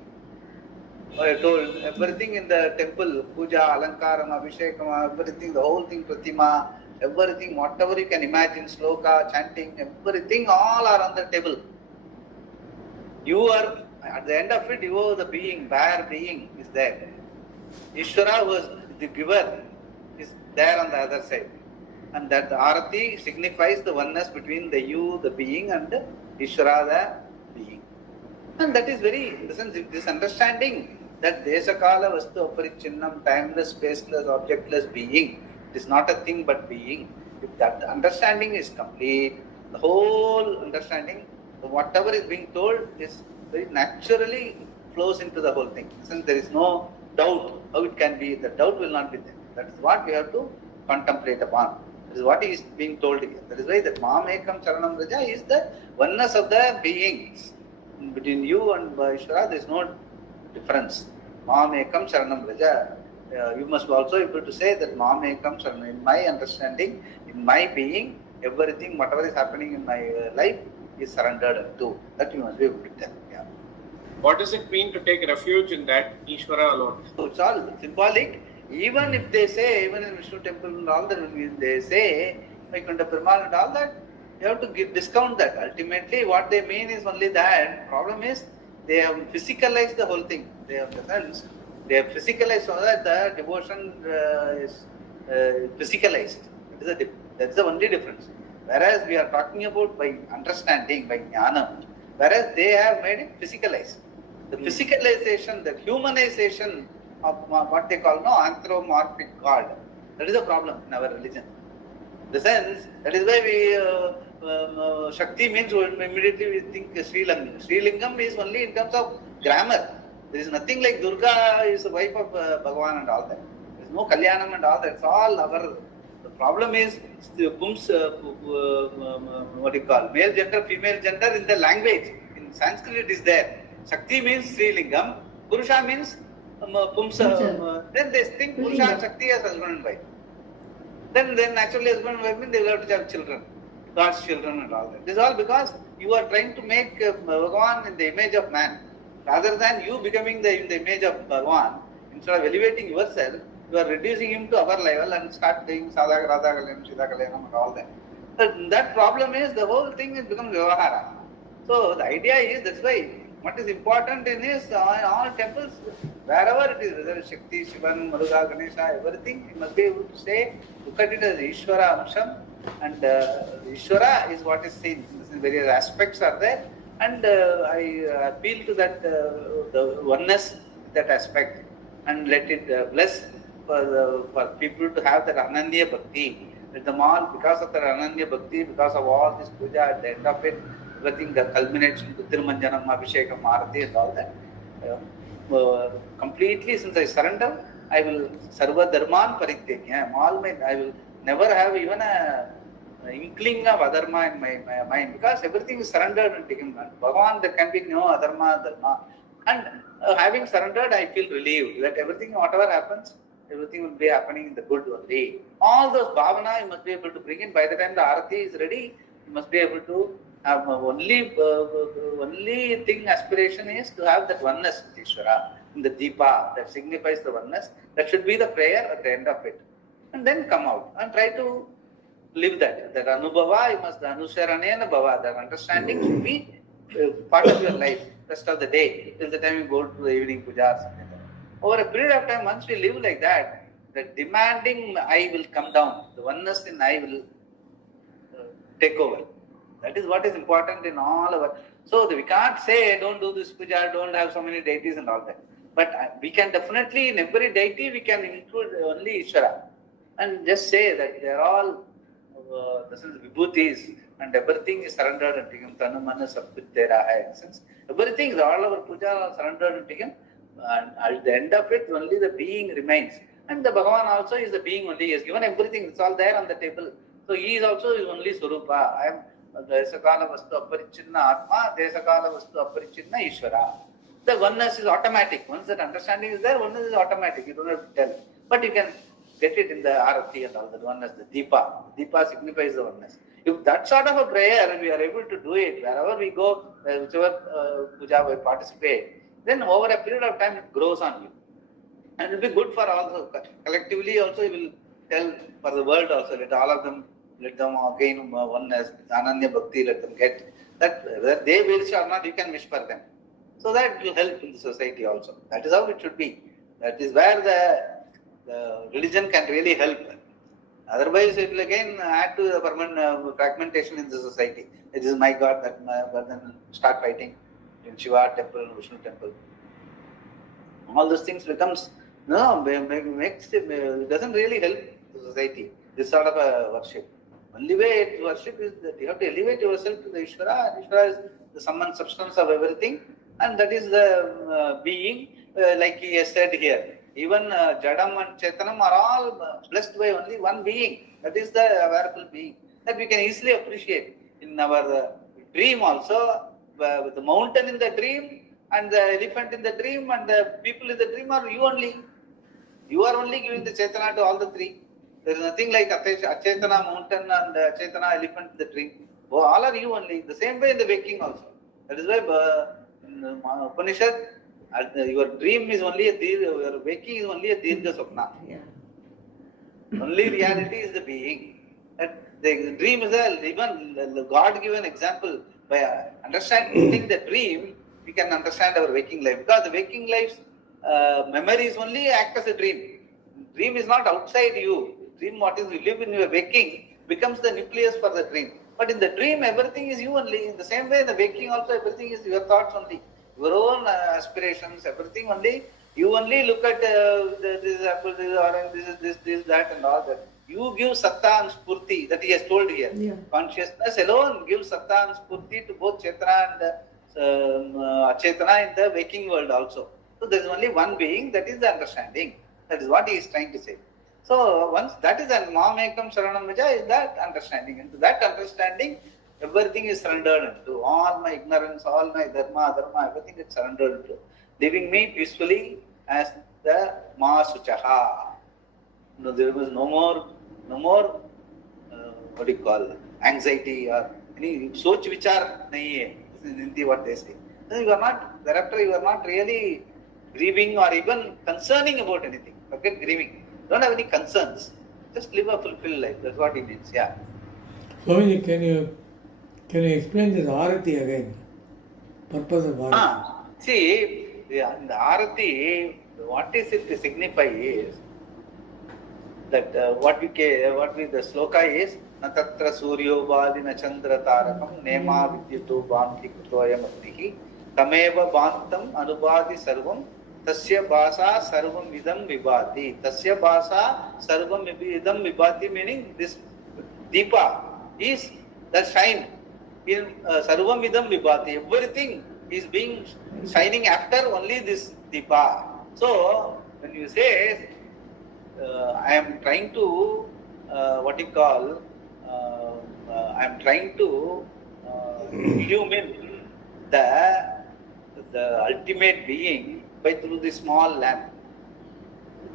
I told everything in the temple, puja, alankaram, abhishekam, everything, the whole thing, pratima, everything, whatever you can imagine, sloka, chanting, everything, all are on the table. You are, at the end of it, you are the being, bare being is there. Ishvara was the giver, is there on the other side. And that the Arati signifies the oneness between the you, the being, and the Ishvara, the being. And that is very, this understanding that Desakala Vastu Aparichinnam, timeless, spaceless, objectless being, it is not a thing but being. If that understanding is complete, the whole understanding, whatever is being told is very naturally flows into the whole thing. Since there is no doubt how it can be, the doubt will not be there. That is what we have to contemplate upon. That is what is being told here. That is why that Mamekam Charanam Raja is the oneness of the beings. Between you and Ishvara, there is no difference. Mamekam Charanam Raja. you must also be able to say that Mom comes, and in my understanding, in my being, everything, whatever is happening in my life is surrendered to. That you must be able to tell. Yeah. What does it mean to take refuge in that Ishvara alone? So it's all symbolic. Even if they say, even in Vishnu temple and all that, they say Vaikuntha Perumal and all that, you have to discount that. Ultimately, what they mean is only that. Problem is, they have physicalized the whole thing. They have physicalized so that the devotion is physicalized. That's the only difference. Whereas we are talking about by understanding, by jnana, whereas they have made it physicalized. The physicalization, the humanization of what they call anthropomorphic God. That is the problem in our religion. The sense, that is why we Shakti means immediately we think Sri Lingam. Sri Lingam is only in terms of grammar. There is nothing like Durga is the wife of Bhagavan and all that. There is no Kalyanam and all that. It's all our. The problem is the what do you call, male gender, female gender in the language. In Sanskrit it is there. Shakti means Sri Lingam. Purusha means Pumsa. Then they think Purusha and Shakti as husband and wife. Then naturally husband and wife mean they will have to have children, God's children and all that. This is all because you are trying to make Bhagavan in the image of man. Rather than you becoming in the image of Bhagavan, instead of elevating yourself, you are reducing him to our level and start doing Sadha Radha Kalyanam, Sita Kalyanam and all that. But that problem is the whole thing has become Vyavahara. So the idea is, that's why what is important in is all temples, wherever it is, whether it's Shakti, Shivan, Muruga, Ganesha, everything, you must be able to say, look at it as Ishvara Amsham, and Ishvara is what is seen. Various aspects are there, and I appeal to that the oneness, that aspect, and let it bless for people to have that Ananya Bhakti. Let them all, because of their Ananya Bhakti, because of all this puja, at the end of it, everything culminates into Tirumanjanam, Abhishekam, Arati and all that. Completely, since I surrender, I will Sarva Dharman Parityajya. I will never have even a inkling of adharma in my mind, because everything is surrendered and taken. Bhagavan, there can be no adharma, dharma. And having surrendered, I feel relieved that everything, whatever happens, everything will be happening in the good only. All those bhavana you must be able to bring in. By the time the arati is ready, you must be able to have only thing, aspiration is to have that oneness with Ishvara in the Deepa that signifies the oneness. That should be the prayer at the end of it. And then come out and try to live that. That anubhava, you must, anusharanena bhava, that understanding should be part of your life, rest of the day, till the time you go to the evening puja or something. Over a period of time, once we live like that, the demanding I will come down, the oneness in I will take over. That is what is important in all our. So we can't say don't do this puja, don't have so many deities and all that. But we can definitely, in every deity, we can include only Ishvara. And just say that they are all this is vibhutis, and everything is surrendered and taken. Tanumana sabhitera hai. Since everything, all our puja are surrendered and taken. And at the end of it, only the being remains. And the Bhagavan also is the being only. He has given everything. It's all there on the table. So he is also is only Swarupa. I am Desakala Vastu Aparichinna Atma, Desakala Vastu Aparichinna Ishvara. The oneness is automatic. Once that understanding is there, oneness is automatic. You don't have to tell. But you can get it in the Arati and all that oneness, the Deepa. Deepa signifies the oneness. If that sort of a prayer, we are able to do it, wherever we go, whichever puja we participate, then over a period of time it grows on you. And it will be good for all. Collectively also you will tell for the world also, let all of them, let them again oneness, Ananya Bhakti, let them get. That whether they wish or not, you can wish for them. So that will help in the society also. That is how it should be. That is where the religion can really help. Otherwise, it will again add to the permanent fragmentation in the society. This is my God, that my God, then start fighting in Shiva temple, Vishnu temple. All those things becomes, it doesn't really help the society, this sort of a worship. Only way to worship is that you have to elevate yourself to the Ishvara, and Ishvara is the sum and substance of everything, and that is the being, like he has said here. Even Jadam and Chetanam are all blessed by only one being. That is the available being. That we can easily appreciate. In our dream also, the mountain in the dream, and the elephant in the dream, and the people in the dream are you only. You are only giving the Chaitana to all the three. There is nothing like Achetana mountain and Achetana elephant in the dream. Oh, all are you only. The same way in the waking also. That is why in Upanishad, your dream is only a your waking is only a Dirgha Swapna. Yeah. Only reality is the being. That the dream is even the God-given example. By understanding the dream, we can understand our waking life. Because the waking life's memories only act as a dream. Dream is not outside you. Dream, what is you live in your waking, becomes the nucleus for the dream. But in the dream, everything is you only. In the same way, in the waking also, everything is your thoughts only. Your own aspirations, everything only. You only look at this is apple, this is orange, this, that, and all that. You give satta and spurti, that he has told here. Yeah. Consciousness alone gives satta and spurti to both Chetana and Achetana in the waking world also. So there is only one being, that is the understanding. That is what he is trying to say. So once that is an Mamekam Sharanam Vaja is that understanding. And to that understanding, everything is surrendered into. All my ignorance, all my dharma, everything is surrendered into. Leaving me peacefully as the Ma Suchaha. No, there was no more what do you call, anxiety or any soch vichar nahi hai. This is in Hindi what they say. So you are not, thereafter you are not really grieving or even concerning about anything. Forget grieving. Don't have any concerns. Just live a fulfilled life. That's what he means. Yeah. Swamiji, can you explain this Arati again? Purpose of Arati. See, in the Arati, what is it to signify is that what the sloka is Natatra Suryo Badina Chandra Tarakam Nema Vidyuto Bhanti Kutoya Maktihi Tameva Bhantam Anubadi Sarvam Tasya Basa Sarvam Vidam Vibhati. Tasya Basa Sarvam Vidam Vibhati, meaning this Deepa is the shine in Sarvam Vidam Vibhati. Everything is being shining after only this Deepa. So when you say I am trying to I am trying to illumine the ultimate being by through the small lamp,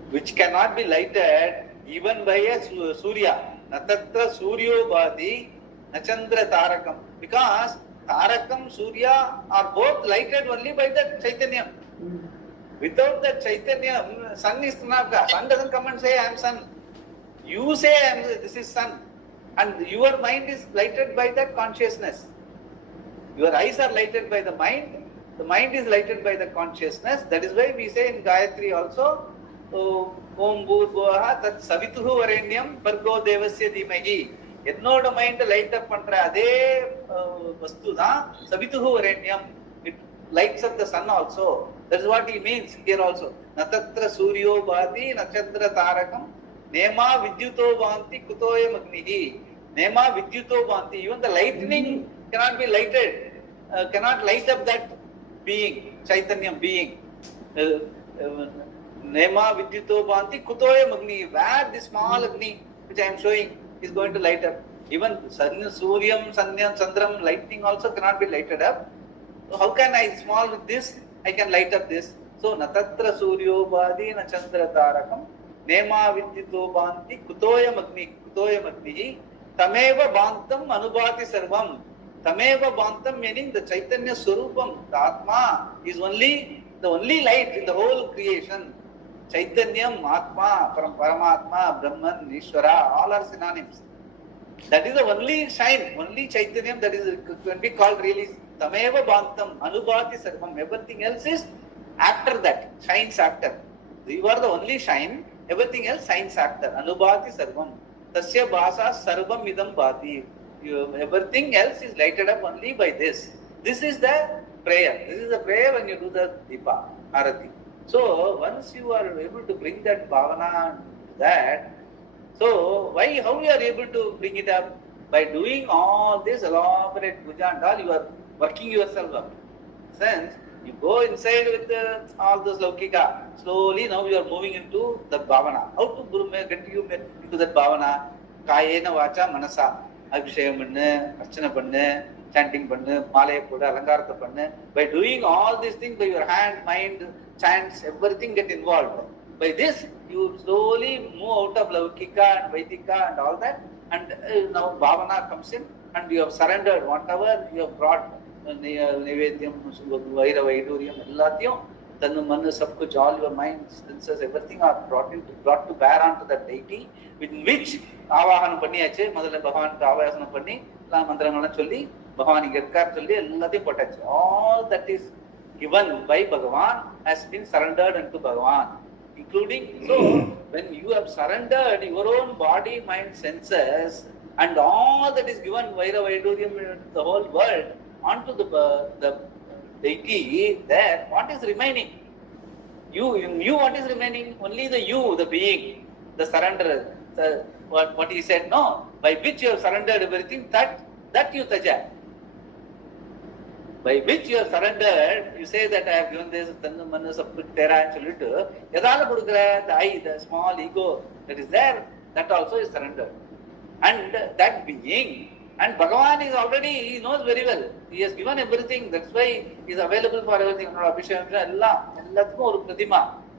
which cannot be lighted even by a Surya. Natatra Suryo Badi Nachandra Tarakam. Because Tarakam, Surya are both lighted only by the Chaitanyam. Without that Chaitanyam, sun is Tanaka. Sun doesn't come and say, I am sun. You say, this is sun. And your mind is lighted by that consciousness. Your eyes are lighted by the mind. The mind is lighted by the consciousness. That is why we say in Gayatri also, Om Bhurgoha Tat Savituhu Varenyam Bhargo Devasya Dhimahi. Ennoda mind light up pandra ade vastu da Savituhu Varenyam. It lights up the sun also. That is what he means here also. Natatra Suryo Bhati Nachandra Tarakam Nema Vidyuto Bhanti Kutoya Magnihi. Nema Vidyuto Bhanti. Even the lightning cannot be lighted, cannot light up that being, Chaitanyam being. Nema Vidyuto Bhanti Kutoya Magni. Where this small Agni, which I am showing, is going to light up. Even Suryam, Sanyam, Chandram, lightning also cannot be lighted up. So how can I, small with this, I can light up this. So Natatra Suryo Bhadi Nachandra Tarakam Nema Vidyuto Bhanti Kutoya Magni Tameva Bhantam Anubhati Sarvam. Tameva Bhantam meaning the Chaitanya Swarupam, the Atma is only the only light in the whole creation. Chaitanyam, Atma, Paramatma, Brahman, Ishvara, all are synonyms. That is the only shine, only Chaitanyam that is can be called really Tameva Bhantam, Anubhati Sarvam. Everything else is after that, shines after. You are the only shine, everything else shines after. Anubhati Sarvam. Tasya Basa Sarvam Idam Bhati. Everything else is lighted up only by this. This is the prayer. This is the prayer when you do the Deepa, Arati. So once you are able to bring that Bhavana, that, so how you are able to bring it up? By doing all this elaborate puja and all, you are working yourself up. Since you go inside with all those Laukika, slowly now you are moving into the Bhavana. How to get you into that Bhavana? Kayena Vacha Manasa. Abhishekam pannu, Archana pannu, chanting pannu, Malaya poda, Alankarata pannu. By doing all these things by your hand, mind, chants, everything get involved. By this, you slowly move out of Laukika and Vaidika and all that, and now Bhavana comes in, and you have surrendered whatever you have brought, Nivedyam, Vaira, Vaiduriyam, Ellatiyum, Tanu, Manu, Sab Kuch, all your mind, senses, everything are brought to bear onto that deity, in which Avahan Panniyache, Madala Bhavan, Avasana Panni, La Mandramana Choli, Bhavan Irkar Choli, Ellati Potache. All that is given by Bhagavan has been surrendered unto Bhagavan, including, so when you have surrendered your own body, mind, senses, and all that is given Vaira Vaiduriyam, the whole world, onto the deity, there, what is remaining? In you, what is remaining? Only the you, the being, the surrender. What he said, no, by which you have surrendered everything, that you taja. By which you have surrendered, you say that I have given this, Tannu, Manu, Sappu, Tera, and Cholitu, Yadala Pudukra, the I, the small ego that is there, that also is surrendered. And that being, and Bhagavan is already, he knows very well. He has given everything, that's why he is available for everything.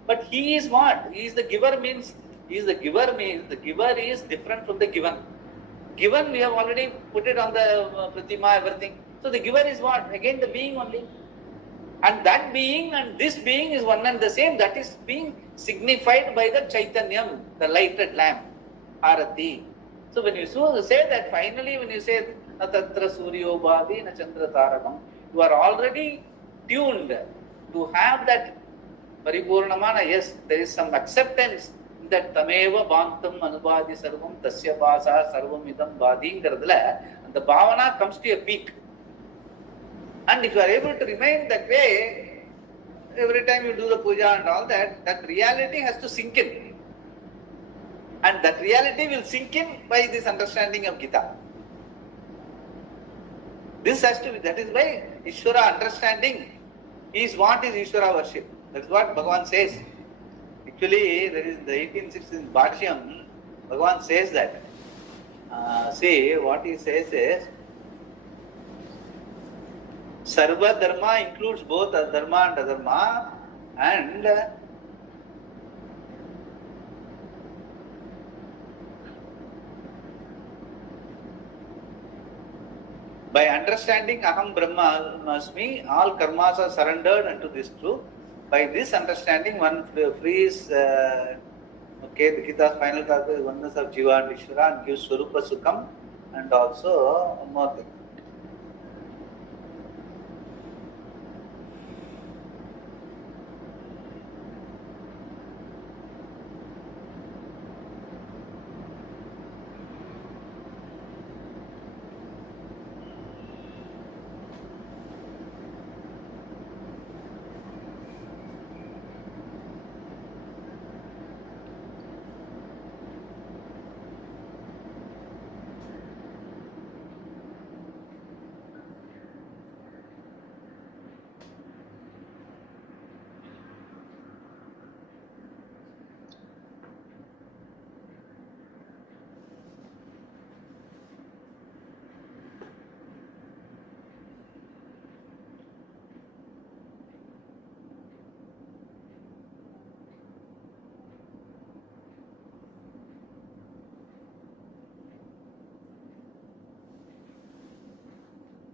But he is what? He is the giver means, the giver is different from the given. Given, we have already put it on the Pratima, everything. So the giver is what? Again the being only. And that being and this being is one and the same. That is being signified by the Chaitanyam, the lighted lamp, Arati. So when you say that, finally when you say Natatra Suryo Bhadi Na Chandra Tarakam, you are already tuned to have that Paripurnamana. Yes, there is some acceptance that Tameva Bhantam Anubhadi Sarvam Tasya Bhasa Sarvam Idam Bhadi Garadala, and the Bhavana comes to a peak. And if you are able to remain that way, every time you do the puja and all that, that reality has to sink in. And that reality will sink in by this understanding of Gita. This has to be, that is why Ishvara understanding is what is Ishvara worship. That is what Bhagavan says. Actually, there is the 1816 Bhashyam, Bhagavan says that. See, what he says is, Sarva Dharma includes both Dharma and Adharma, and by understanding Aham Brahmasmi, all karmas are surrendered unto this truth. By this understanding, one frees, the Gita's final tattva is oneness of Jiva and Ishvara, and gives Swarupa Sukham, and also one more thing.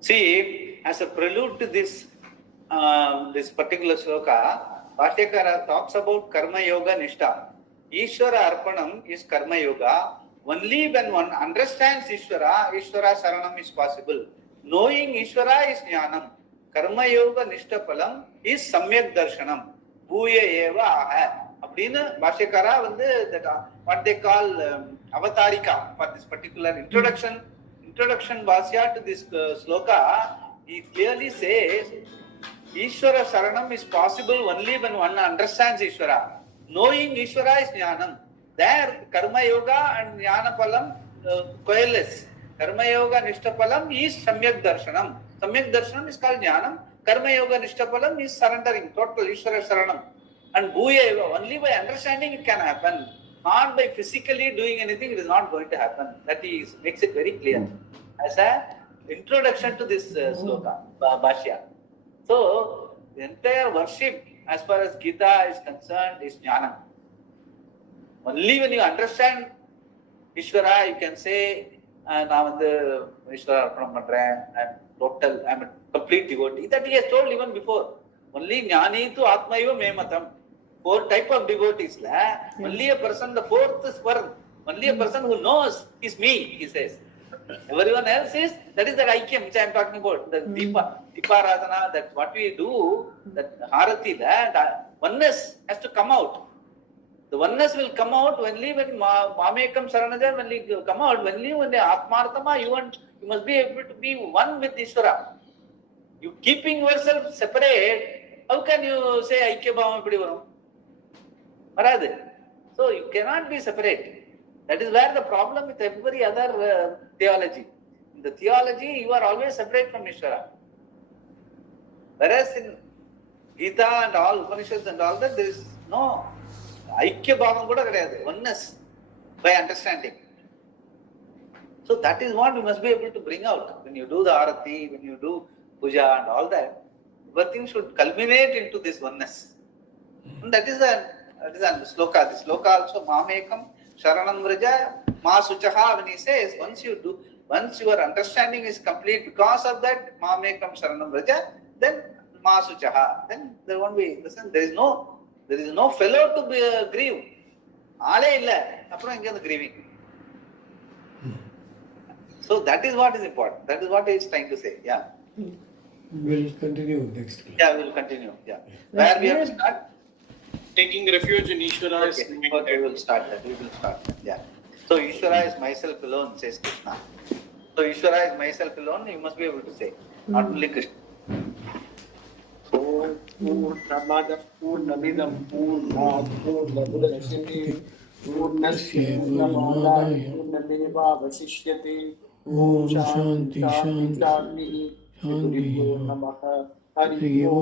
See, as a prelude to this this particular sloka, Bhashyakara talks about Karma Yoga Nishtha. Ishvara Arpanam is Karma Yoga. Only when one understands Ishvara, Ishvara Saranam is possible. Knowing Ishvara is Jnanam. Karma Yoga Nishtha Palam is Samyak Darshanam. Bhuya Eva Aha. Abdina Bhashyakara, what they call Avatarika for this particular introduction Bhashya to this sloka, he clearly says Ishvara Saranam is possible only when one understands Ishvara. Knowing Ishvara is Jnanam. There, Karma Yoga and Jnana Palam coalesce. Karma Yoga Nishtha Palam is Samyak Darshanam. Samyak Darshanam is called Jnanam. Karma Yoga Nishtha Palam is surrendering, total Ishvara Saranam. And Bhuya Eva, only by understanding it can happen. Not by physically doing anything, it is not going to happen. That makes it very clear. As an introduction to this sloka, Bhashya. So, the entire worship, as far as Gita is concerned, is Jnana. Only when you understand Ishvara, you can say, I'm total, I'm a complete devotee. That he has told even before. Only Jnani tu Atmaiva Mematam. 4 type of devotees. Only a person, the fourth is Swaram. Only a person who knows is me, he says. Everyone else is, that is that Aikyam which I am talking about. The Deepa Radhana, that what we do, that Harati, that oneness has to come out. The oneness will come out only when Mamekam Saranaja, when you come out, only when the Atmartama, you must be able to be one with Ishvara. You keeping yourself separate, how can you say Aikya Bhava Pidi Varum? Marad. So you cannot be separate. That is where the problem with every other theology. In the theology, you are always separate from Ishvara. Whereas in Gita and all Upanishads and all that, there is no Aikya Bhavam kuda kadayadu, oneness by understanding. So that is what we must be able to bring out. When you do the Arati, when you do Puja and all that, everything should culminate into this oneness. And that is the sloka. The sloka also, Mamekam Sharanam Vraja Ma Suchaha, when he says, once your understanding is complete because of that Mamekam Sharanam Vraja, then Ma Suchaha, then there won't be, there is no fellow to grieve. Ale illa, appuram inga the grieving. So that is what is important. That is what he is trying to say. Yeah. We'll continue next class. Yeah, we will continue. Yeah. Where we have to start? Taking refuge in Ishvara is Okay, we will start that. We will start that. Yeah. So Ishvara is myself alone, says Krishna. So Ishvara is myself alone, you must be able to say. Not only Krishna. Purnamada Purnamidam Purnat Purnamudachyate Purnasya Purnamada Purnameva Vasishyate Om Shanti Shanti Shanti Purnamaha Hari Om.